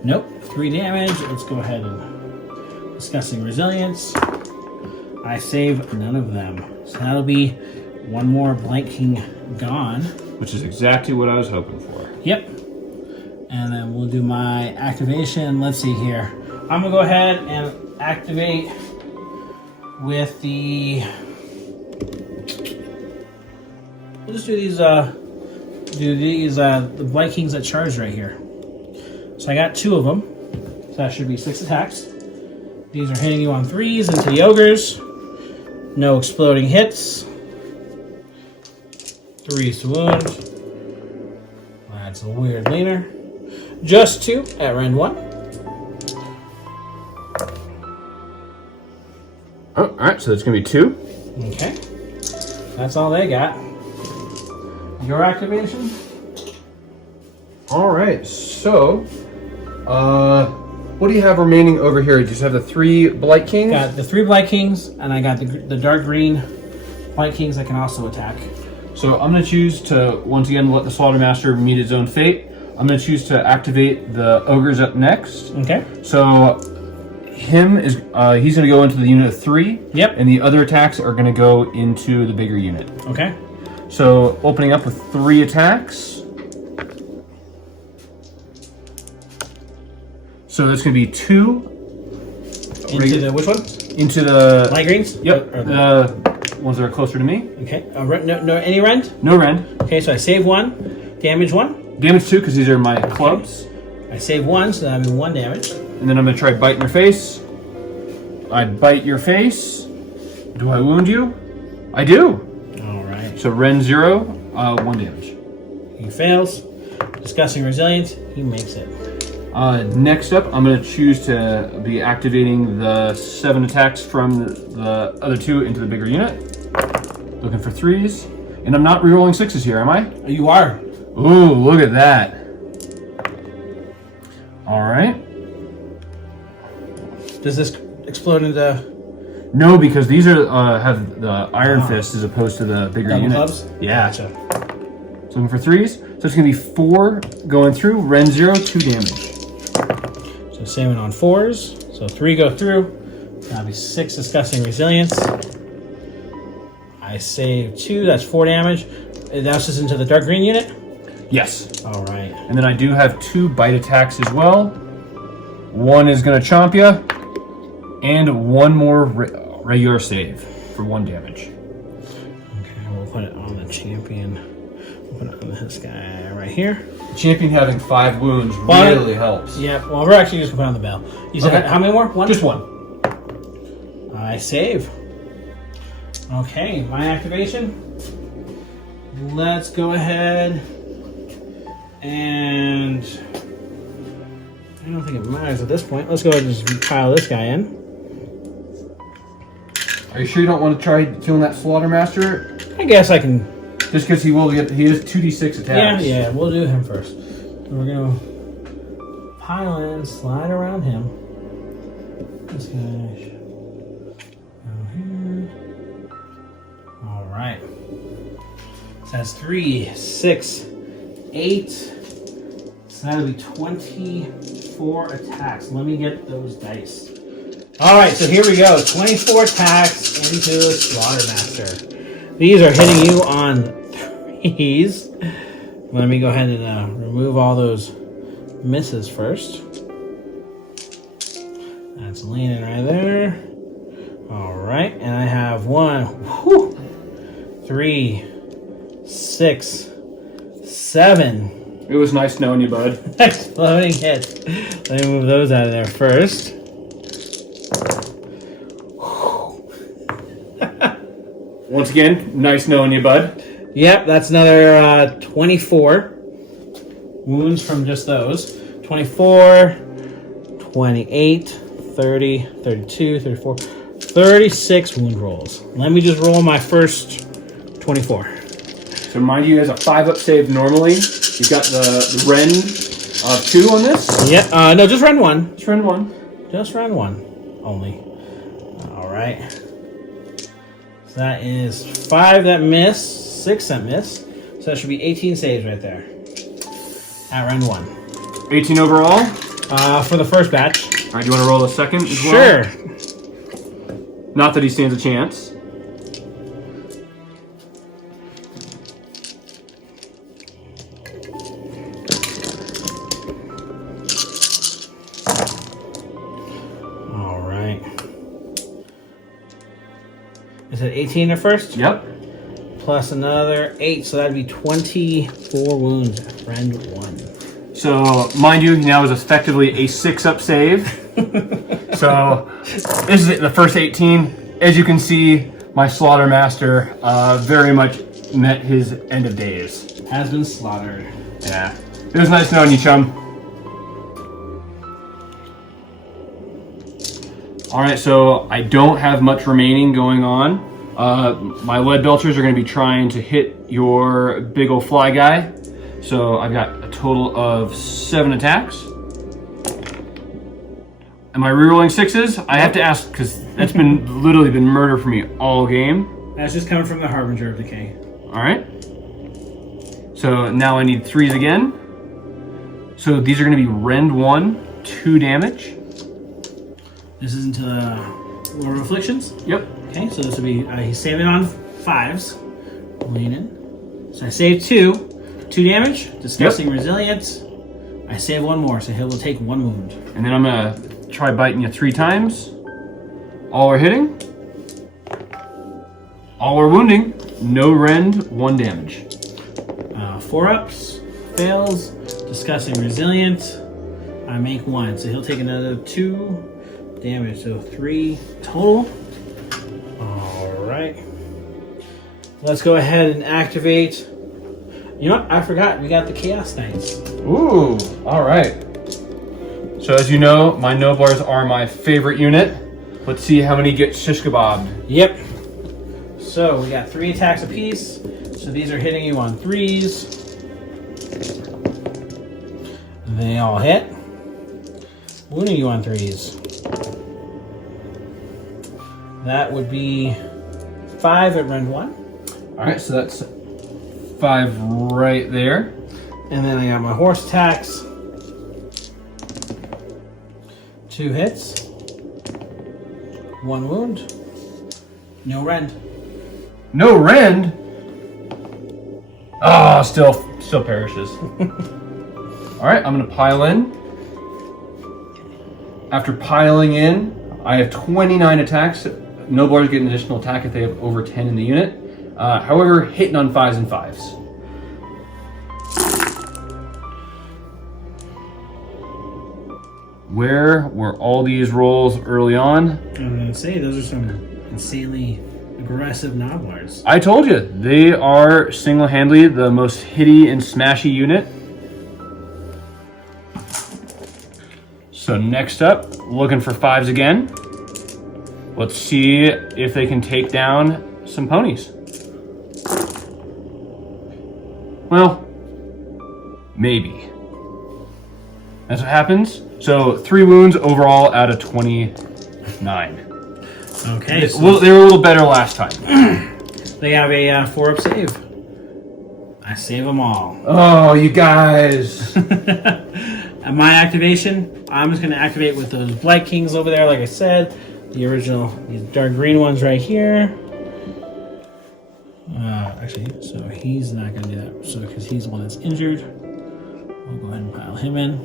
Nope, 3 damage. Let's go ahead and Disgusting Resilience. I save none of them. So that'll be one more Blight King gone. Which is exactly what I was hoping for. Yep. And then we'll do my activation. Let's see here. I'm gonna go ahead and activate with the. We'll just do these. The Blight Kings that charge right here. So I got 2 of them. So that should be 6 attacks. These are hitting you on 3s into the ogres. No exploding hits. 3s to wound. That's a weird leaner. Just 2 at Ren 1. Oh, alright, so that's going to be 2. Okay. That's all they got. Your activation? Alright, so, what do you have remaining over here? You just have the 3 Blight Kings? Got the 3 Blight Kings, and I got the dark green Blight Kings that can also attack. So I'm going to choose to, once again, let the Slaughtermaster meet his own fate. I'm going to choose to activate the Ogres up next. Okay. So him is, he's going to go into the unit of 3. Yep. And the other attacks are going to go into the bigger unit. Okay. So opening up with 3 attacks. So that's going to be 2. Into the, which one? Into the... Light greens? Yep. The ones that are closer to me. Okay. No, any rend? No rend. Okay, so I save 1. Damage 1. Damage 2, because these are my clubs. I save 1, so that'll be 1 damage. And then I'm going to try biting your face. I bite your face. Do I wound you? I do. Alright. So Ren 0, 1 damage. He fails. Disgusting Resilience. He makes it. Next up, I'm going to choose to be activating the 7 attacks from the other 2 into the bigger unit. Looking for 3s. And I'm not rerolling 6s here, am I? You are. Ooh, look at that. Alright. Does this explode into... No, because these are have the Iron Fist as opposed to the bigger double unit. clubs? Yeah. Gotcha. So looking for 3s. So it's going to be 4 going through. Ren 0, 2 damage. So saving on 4s. So 3 go through. That'll be 6 Disgusting Resilience. I save 2. That's 4 damage. That's just into the dark green unit? Yes. All right. And then I do have 2 bite attacks as well. 1 is going to chomp you. And 1 more regular save for 1 damage. Okay, we'll put it on the champion. We'll put it on this guy right here. Champion having 5 wounds really helps. Yeah, well, we're actually just going to put on the bell. You said Okay. how many more? 1? Just 1. I save. Okay, my activation. Let's go ahead and I don't think it matters at this point. Let's go ahead and just pile this guy in. Are you sure you don't want to try killing that Slaughtermaster? I guess I can. Just because he has 2d6 attacks. Yeah, we'll do him first. So we're gonna pile in, slide around him. This guy. Down here. All right. So that's 3, 6, 8. So that'll be 24 attacks. Let me get those dice. All right, so here we go. 24 attacks into the Slaughtermaster. These are hitting you on 3s. Let me go ahead and remove all those misses first. That's leaning right there. All right, and I have 1, 3, 6, 7. It was nice knowing you, bud. Exploding hits. Let me move those out of there first. Once again, nice knowing you, bud. Yep, that's another 24 wounds from just those. 24, 28, 30, 32, 34, 36 wound rolls. Let me just roll my first 24. So mind you, has a 5-up save normally. You've got the Ren 2 on this. Yeah. No, just run one. Just Ren 1. Just run one only. All right. So that is 5 that miss, 6 that miss. So that should be 18 saves right there. At round 1. 18 overall. For the first batch. All right, do you want to roll a second as well? Sure. Not that he stands a chance. All right. Is it 18 at first? Yep. Plus another 8, so that'd be 24 wounds at round 1. So, mind you, he now is effectively a 6-up save. So, this is the first 18. As you can see, my Slaughtermaster very much met his end of days. Has been slaughtered. Yeah. It was nice knowing you, chum. Alright, so I don't have much remaining going on. My Leadbelchers are going to be trying to hit your big old fly guy. So I've got a total of 7 attacks. Am I rerolling 6s? I have to ask because that's been literally been murder for me all game. That's just coming from the Harbinger of Decay. Alright. So now I need 3s again. So these are going to be Rend 1, 2 damage. This is into the Lord of Afflictions? Yep. Okay, so this will be, he's saving on 5s. Lean in. So I saved 2. 2 damage, disgusting resilience. I save 1 more, so he will take 1 wound. And then I'm gonna try biting you 3 times. All are hitting. All are wounding. No rend, 1 damage. 4 ups, fails, disgusting resilient. I make 1, so he'll take another 2 damage, so 3 total. All right. Let's go ahead and activate. You know what? I forgot. We got the Chaos Knights. Ooh, all right. So as you know, my Gnoblars are my favorite unit. Let's see how many get shish kebabbed. Yep. So we got 3 attacks apiece. So these are hitting you on 3s. They all hit. Wounding you on 3s. That would be 5 at rend 1. All right, so that's 5 right there. And then I got my horse attacks. 2 hits. 1 wound. No rend. No rend? Oh, still perishes. All right, I'm gonna pile in. After piling in, I have 29 attacks. Gnoblars get an additional attack if they have over 10 in the unit. However, hitting on 5s and 5s. Where were all these rolls early on? I'm going to say those are some insanely aggressive Gnoblars. I told you, they are single-handedly the most hitty and smashy unit. So next up, looking for 5s again. Let's see if they can take down some ponies. Well, maybe. That's what happens. So 3 wounds overall out of 29. Okay. Well, they were a little better last time. They have a 4-up save. I save them all. Oh, you guys. At my activation, I'm just going to activate with those Blight Kings over there, like I said. The original, these dark green ones right here. Actually, so he's not going to do that. So because he's the one that's injured, we'll go ahead and pile him in.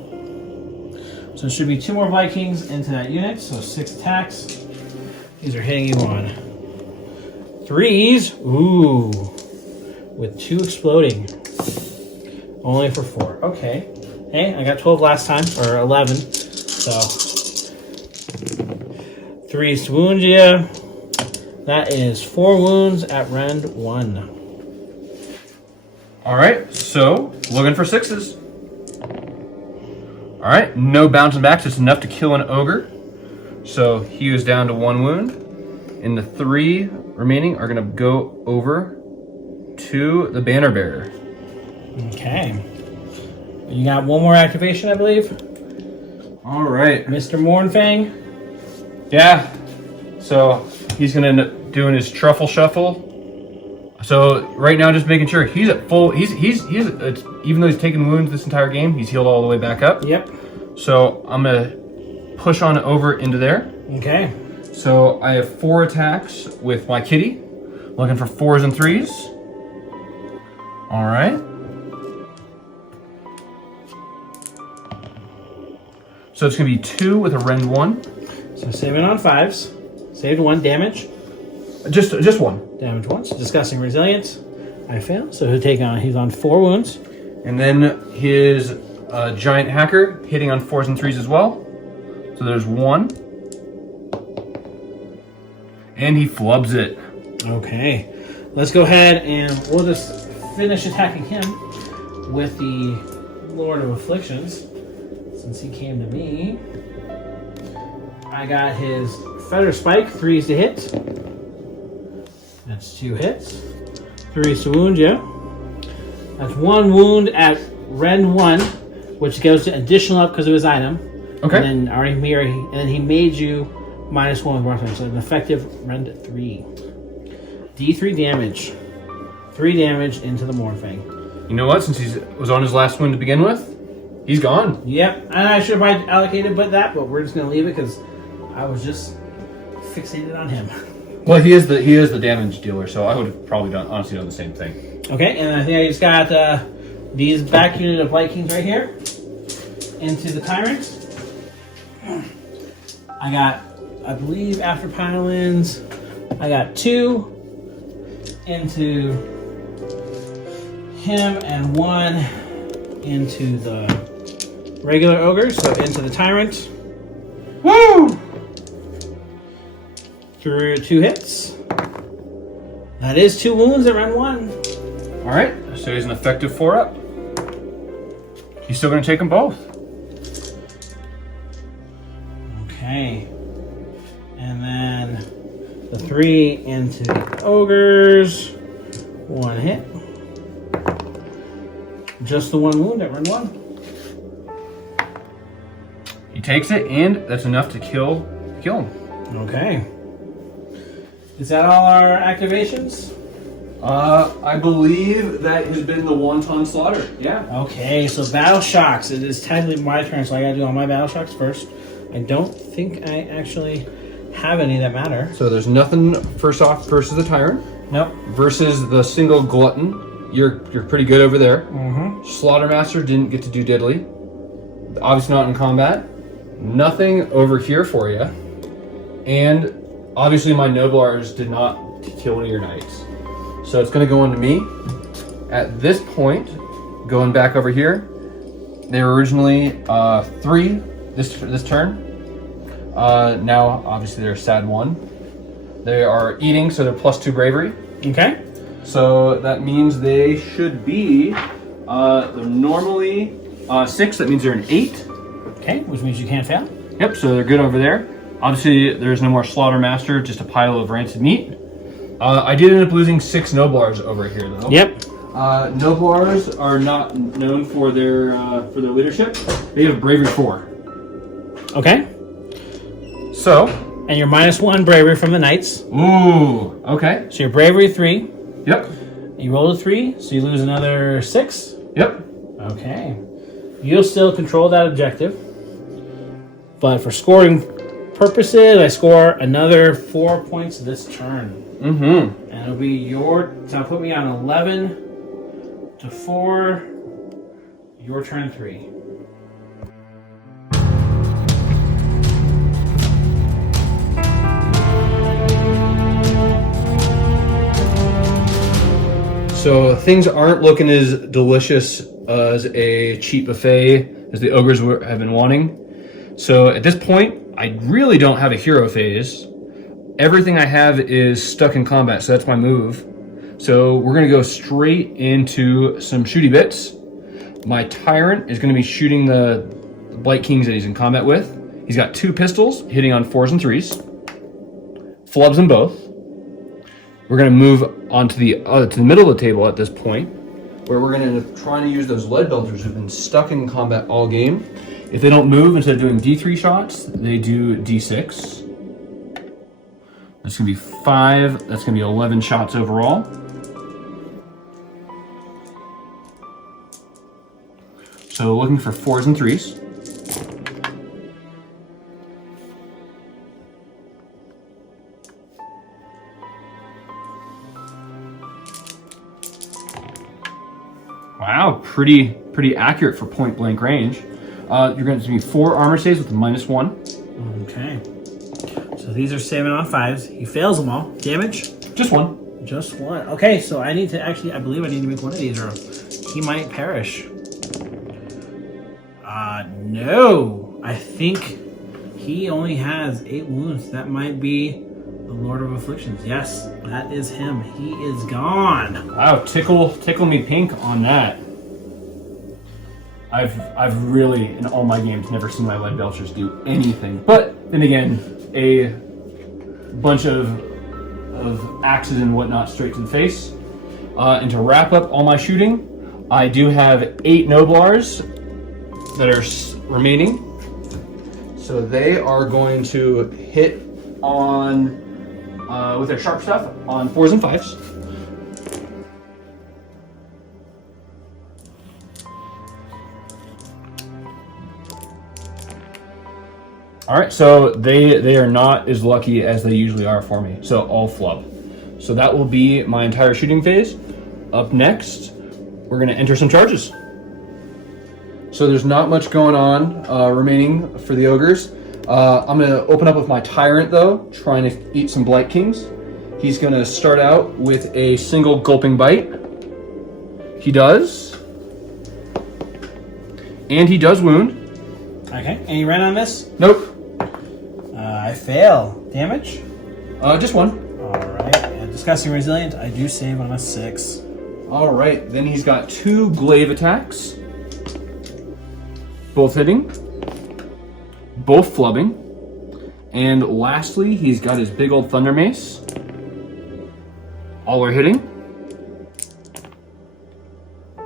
So it should be 2 more Blight Kings into that unit. So 6 attacks. These are hitting you on 3s. Ooh, with 2 exploding. Only for 4. Okay. Hey, I got 12 last time, or 11. So 3s to wound you. That is 4 wounds at rend 1. All right, so looking for 6s. All right, no bouncing backs. It's enough to kill an ogre. So he is down to 1 wound. And the 3 remaining are going to go over to the Banner Bearer. Okay. You got one more activation, I believe. All right. Mr. Mournfang. Yeah. So he's going to end up doing his Truffle Shuffle. So right now, just making sure he's at full. He's even though he's taken wounds this entire game, he's healed all the way back up. Yep. So I'm going to push on over into there. Okay. So I have 4 attacks with my kitty. Looking for 4s and 3s. All right. So it's going to be 2 with a rend 1. So saving on 5s. Saved 1 damage. Just 1. Damage once. Discussing resilience. I failed. So he's on 4 wounds. And then his giant hacker hitting on 4s and 3s as well. So there's 1. And he flubs it. Okay. Let's go ahead and we'll just finish attacking him with the Lord of Afflictions. Since he came to me. I got his Feather Spike, 3s to hit. That's 2 hits. 3s to wound you. That's 1 wound at Rend 1, which goes to additional up because of his item. Okay. And then he made you -1 with Bartholomew, so an effective Rend 3. D3 damage. 3 damage into the Mournfang. You know what? Since he was on his last wound to begin with, he's gone. Yep, and I should have allocated but we're just going to leave it because I was just fixated on him. Well, he is the damage dealer, so I would have probably honestly done the same thing. Okay, and I think I just got these back unit of Blight Kings right here into the Tyrant. I got, I believe, after Battalions, I got 2 into him and 1 into the regular ogres, so into the Tyrant. Woo! Through 2 hits. That is 2 wounds at round 1. All right, so he's an effective 4-up. He's still going to take them both. Okay. And then the 3 into the ogres. 1 hit. Just the 1 wound at round 1. He takes it, and that's enough to kill him. Okay. Is that all our activations? I believe that has been the Wonton Slaughter. Yeah. Okay, so Battle Shocks. It is technically my turn, so I gotta do all my Battle Shocks first. I don't think I actually have any that matter. So there's nothing first off versus the Tyrant. Nope. Versus the single Glutton. You're pretty good over there. Mm-hmm. Slaughtermaster didn't get to do diddly. Obviously not in combat. Nothing over here for you. And obviously my Gnoblars did not kill one of your knights. So it's going to go on to me. At this point, going back over here, they were originally 3 this turn. Now, obviously, they're sad 1. They are eating, so they're +2 bravery. Okay. So that means they should be, they're normally 6, that means they're an 8. Okay, which means you can't fail. Yep, so they're good over there. Obviously, there's no more Slaughtermaster, just a pile of rancid meat. I did end up losing 6 Gnoblars over here, though. Yep. Gnoblars are not known for their leadership. They have bravery 4. Okay. So. And you're -1 bravery from the knights. Ooh. Okay. So your bravery 3. Yep. You roll a 3, so you lose another 6. Yep. Okay. You'll still control that objective. But for scoring purposes, I score another 4 points this turn. Mm-hmm. And it'll be so that'll put me on 11 to 4. Your turn 3. So things aren't looking as delicious as a cheap buffet as the ogres have been wanting. So at this point, I really don't have a hero phase. Everything I have is stuck in combat, so that's my move. So we're going to go straight into some shooty bits. My Tyrant is going to be shooting the Blight Kings that he's in combat with. He's got 2 pistols, hitting on 4s and 3s. Flubs them both. we're going to move on to the middle of the table at this point, where we're going to try to use those Leadbelchers who've been stuck in combat all game. If they don't move, instead of doing D3 shots, they do D6. That's going to be 5. That's going to be 11 shots overall. So looking for 4s and 3s. Wow, pretty accurate for point blank range. You're going to be 4 armor saves with a -1. Okay. So these are 7 on 5s. He fails them all. Damage? Just 1. Just 1. Okay, so I need to actually, I believe I need to make one of these or he might perish. No. I think he only has 8 wounds. That might be the Lord of Afflictions. Yes, that is him. He is gone. Wow, tickle me pink on that. I've really, in all my games, never seen my Leadbelchers do anything. But then again, a bunch of axes and whatnot straight to the face. And to wrap up all my shooting, I do have 8 Gnoblars that are remaining. So they are going to hit on, with their sharp stuff, on 4s and 5s. All right, so they are not as lucky as they usually are for me, so all flub. So that will be my entire shooting phase. Up next, we're gonna enter some charges. So there's not much going on remaining for the ogres. I'm gonna open up with my Tyrant though, trying to eat some Blight Kings. He's gonna start out with a single gulping bite. He does. And he does wound. Okay, any red on this? Nope. I fail. Damage? Just 1. Alright, and Disgusting Resilient, I do save on a 6. Alright, then he's got 2 glaive attacks. Both hitting. Both flubbing. And lastly, he's got his big old Thunder Mace. All are hitting.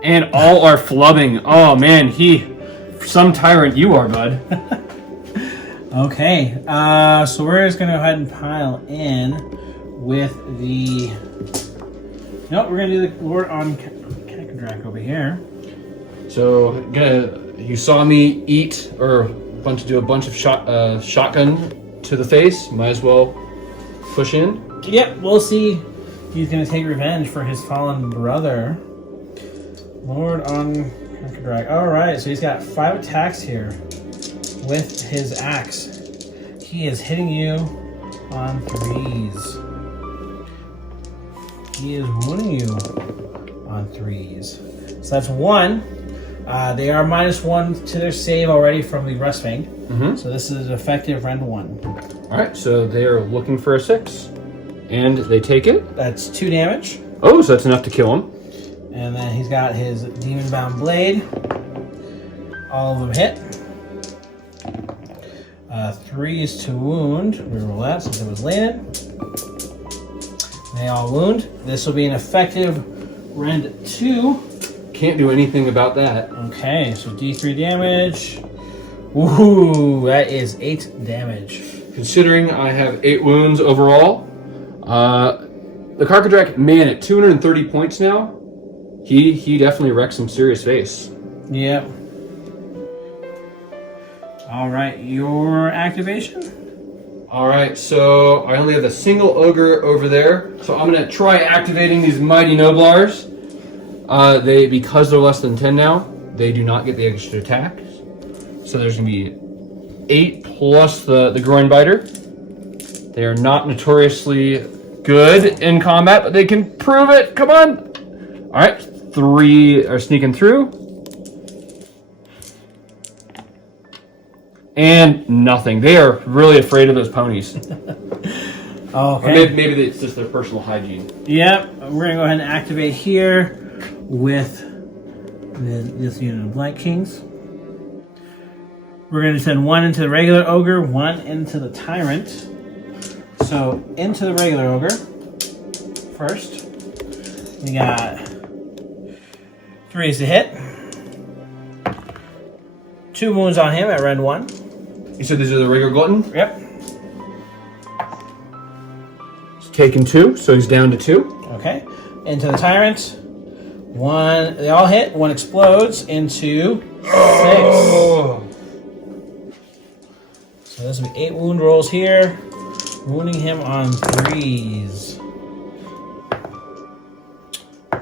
And all are flubbing. Oh man, some tyrant you are, bud. Okay, so we're just going to go ahead and pile in with the... Nope, we're going to do the Lord on Cacadrak over here. So, you saw me eat, or do a bunch of shotgun to the face. Might as well push in. Yep, we'll see. He's going to take revenge for his fallen brother. Lord on Cacadrak. Alright, so he's got 5 attacks here with his axe. He is hitting you on 3s. He is wounding you on 3s. So that's 1. They are -1 to their save already from the Rustfang. So this is effective rend 1. Alright, so they are looking for a 6. And they take it. That's 2 damage. Oh, so that's enough to kill him. And then he's got his Demon-bound Blade. All of them hit. 3s to wound. Reroll that since it was landed. They all wound. This will be an effective rend 2. Can't do anything about that. Okay, so D3 damage. Ooh, that is 8 damage. Considering I have 8 wounds overall, the Cacadrak, man, at 230 points now, he definitely wrecked some serious face. Yep. All right, your activation? All right, so I only have a single ogre over there, so I'm gonna try activating these mighty Gnoblars. Because they're less than 10 now, they do not get the extra attacks. So there's gonna be 8 plus the groin biter. They are not notoriously good in combat, but they can prove it. Come on! All right, 3 are sneaking through. And nothing. They are really afraid of those ponies. Okay. Maybe it's just their personal hygiene. Yep, we're gonna go ahead and activate here with this unit of Blight Kings. We're gonna send 1 into the regular ogre, 1 into the tyrant. So into the regular ogre first. We got 3s to hit. 2 wounds on him at rend 1. You said these are the regular glutton? Yep. He's taken 2, so he's down to 2. Okay. Into the Tyrant. 1, they all hit. 1 explodes into 6. Oh. So this will be 8 wound rolls here. Wounding him on 3s.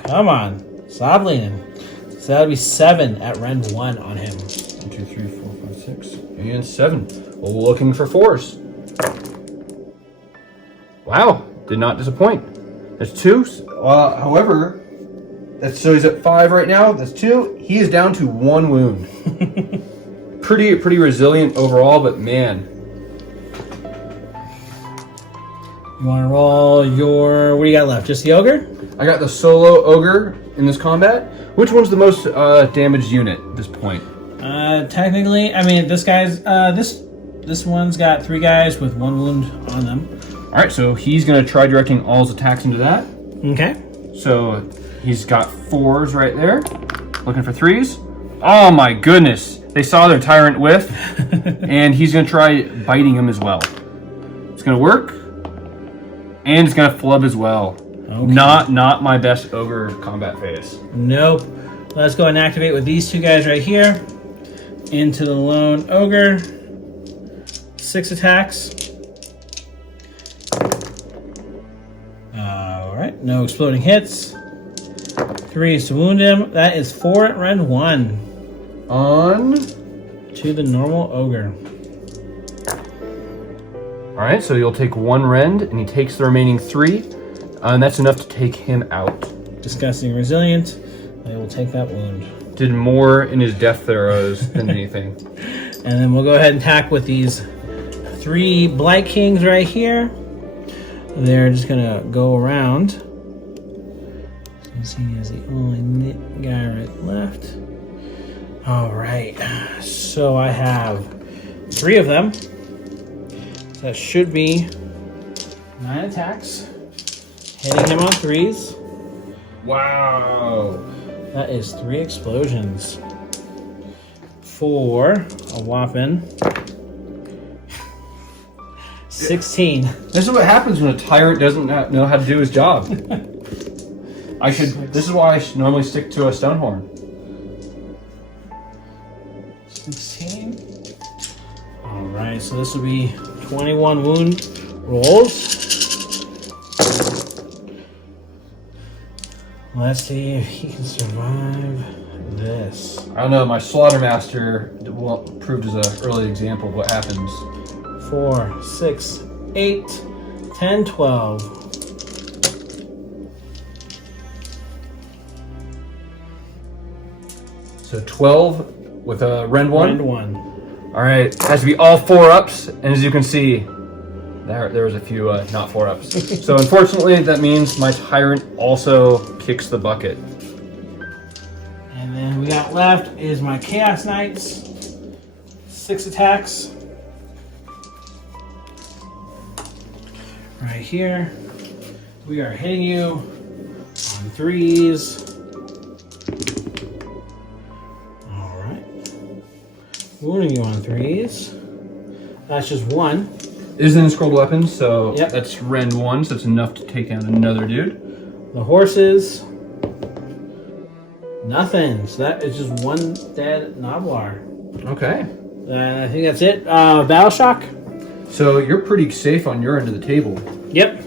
Come on. Stop leaning. So that'll be 7 at rend 1 on him. 1, 2, 3, 4, 5, 6, and 7. Looking for 4s. Wow, did not disappoint. That's 2. However, so he's at 5 right now. That's 2. He is down to 1 wound. pretty resilient overall, but man. You want to roll your... What do you got left? Just the Ogre? I got the solo Ogre in this combat. Which one's the most damaged unit at this point? Technically, I mean, this guy's... This one's got 3 guys with 1 wound on them. Alright, so he's going to try directing all his attacks into that. Okay. So he's got 4s right there. Looking for 3s. Oh my goodness. They saw their Tyrant whiff. And he's going to try biting him as well. It's going to work. And it's going to flub as well. Okay. Not my best Ogre combat phase. Nope. Let's go and activate with these 2 guys right here. Into the lone Ogre. 6 attacks. Alright, no exploding hits. 3s to wound him. That is 4 at rend 1. On to the normal Ogre. Alright, so you'll take 1 rend, and he takes the remaining 3. And that's enough to take him out. Disgusting resilient. They will take that wound. Did more in his death throws than anything. And then we'll go ahead and attack with these 3 Blight Kings right here. They're just gonna go around. Since he is the only guy right left. Alright. So I have 3 of them. So that should be 9 attacks. Hitting him on 3s. Wow. That is 3 explosions. For a whopping 16. This is what happens when a Tyrant doesn't know how to do his job. This is why I should normally stick to a Stonehorn. 16. Alright, so this will be 21 wound rolls. Let's see if he can survive this. I don't know, my Slaughtermaster proved as an early example of what happens. 4, 6, 8, 10, 12. So 12 with a rend 1? Rend 1. Alright, has to be all 4-ups, and as you can see, there was a few not 4-ups. So unfortunately, that means my Tyrant also kicks the bucket. And then we got left is my Chaos Knights. 6 attacks. Right here. We are hitting you on 3s. Alright. Wounding you on 3s. That's just 1. Isn't scrolled weapons, so yep. That's rend 1, so it's enough to take out another dude. The horses. Nothing. So that is just 1 dead Gnoblar. Okay. I think that's it. Battle Shock. So you're pretty safe on your end of the table. Yep.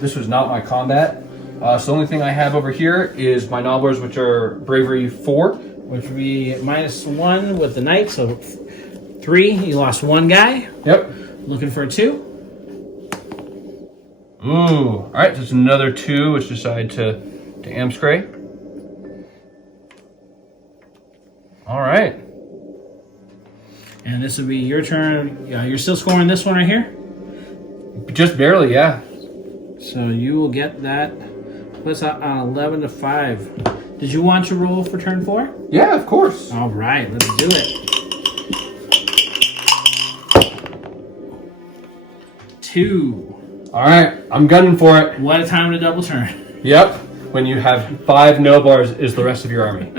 This was not my combat. So the only thing I have over here is my Gnoblars, which are Bravery 4. Which would be -1 with the Knight, so 3. You lost 1 guy. Yep. Looking for a 2. Ooh. Alright, so it's another 2, which decide to Amscray. Alright. And this will be your turn. You're still scoring this one right here? Just barely, yeah. So you will get that. Puts out on 11 to 5. Did you want to roll for turn 4? Yeah, of course. All right, let's do it. 2. All right, I'm gunning for it. What a time to double turn. Yep, when you have 5 Gnoblars is the rest of your army.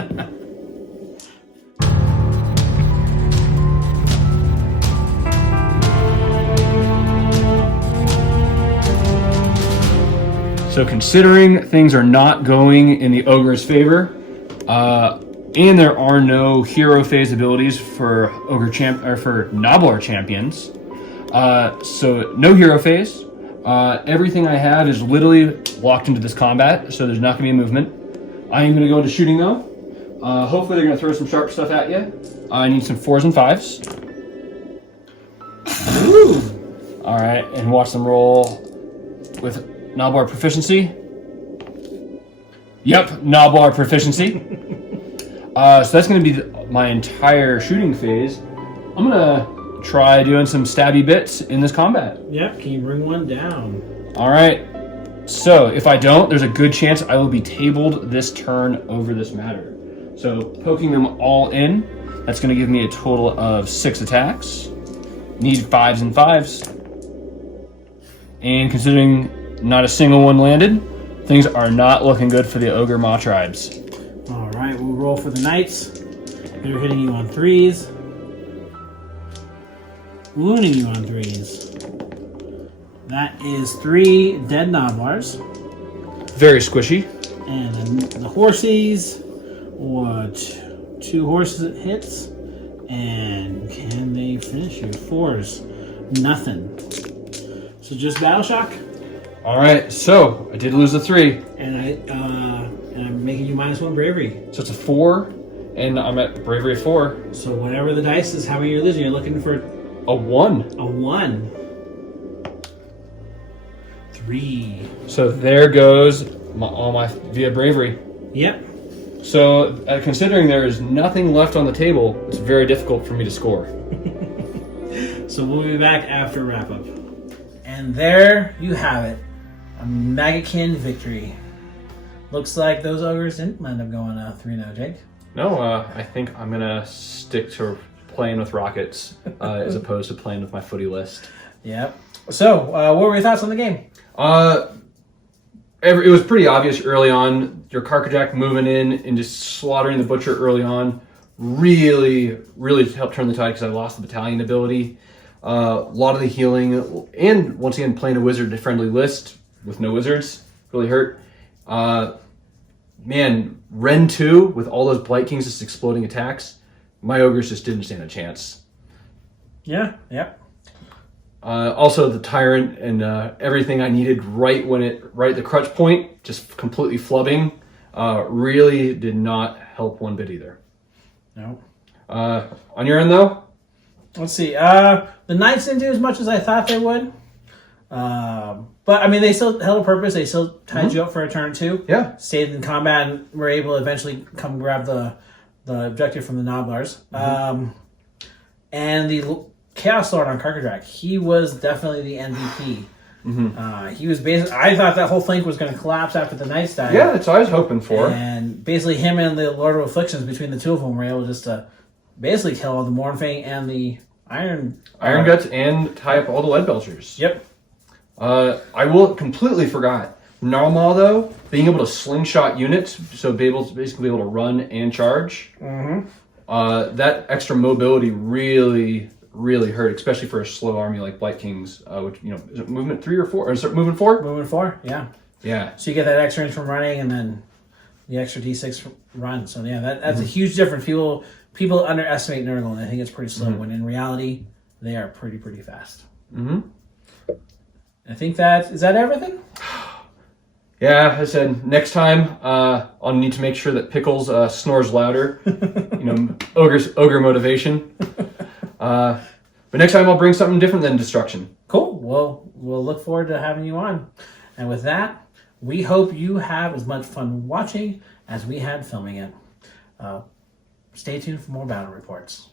So considering things are not going in the Ogre's favor, and there are no hero phase abilities for for Gnoblar champions, so no hero phase. Everything I have is literally locked into this combat, so there's not going to be a movement. I am going to go into shooting though. Hopefully they're going to throw some sharp stuff at you. I need some 4s and 5s. Ooh. All right, and watch them roll with Gnoblar proficiency. Yep, Gnoblar proficiency. So that's going to be my entire shooting phase. I'm going to try doing some stabby bits in this combat. Yep, can you bring one down? All right. So if I don't, there's a good chance I will be tabled this turn over this matter. So poking them all in, that's going to give me a total of 6 attacks. Need 5s and 5s. And considering not a single one landed, things are not looking good for the Ogor Mawtribes. All right, we'll roll for the knights. They're hitting you on 3s. Wounding you on 3s. That is 3 dead Gnoblars. Very squishy. And then the horsies, or 2 horse hits. And can they finish you? 4s. Nothing. So just battle shock. All right, so I did lose a 3. And I'm making you -1 bravery. So it's a 4, and I'm at bravery of 4. So whatever the dice is, how many you're losing, you're looking for A 1. a 1. 3. So there goes all my via bravery. Yep. So considering there is nothing left on the table, it's very difficult for me to score. So we'll be back after wrap up. And there you have it. A Maggotkin victory. Looks like those ogres didn't end up going 3-0, Jake. No, I think I'm going to stick to playing with rockets as opposed to playing with my footy list. Yep. So, what were your thoughts on the game? It was pretty obvious early on. Your Carcajack moving in and just slaughtering the Butcher early on really helped turn the tide because I lost the Battalion ability. A lot of the healing, and once again, playing a wizard-friendly list with no wizards really hurt. Man, Ren 2 with all those Blight Kings just exploding attacks, my ogres just didn't stand a chance. Yeah, yep. Also, the Tyrant and everything I needed right at the crutch point, just completely flubbing, really did not help one bit either. No. On your end, though? Let's see. The Knights didn't do as much as I thought they would. But, I mean, they still held a purpose. They still tied you up for a turn or 2. Yeah. Stayed in combat and were able to eventually come grab the objective from the Gnoblars. And the Chaos Lord on Carcajack, he was definitely the MVP. He was basically, I thought that whole flank was going to collapse after the Knights died. Yeah, that's what I was hoping for. And basically him and the Lord of Afflictions, between the two of them, were able just to basically kill all the Mournfang and the Ironguts and tie up all the Leadbelchers. Yep. I will completely forgot. Normal though, being able to slingshot units, so basically be able to run and charge. That extra mobility really hurt, especially for a slow army like Blight Kings, which, is it movement 3 or 4? Or is it movement 4? Movement 4, yeah. Yeah. So you get that extra inch from running and then the extra D6 from run. So yeah, that's a huge difference. People underestimate Nurgle and I think it's pretty slow, when in reality, they are pretty fast. I think is that everything? Yeah, I said next time I'll need to make sure that Pickles snores louder. Ogre motivation. But next time I'll bring something different than destruction. Cool. Well, we'll look forward to having you on. And with that, we hope you have as much fun watching as we had filming it. Stay tuned for more battle reports.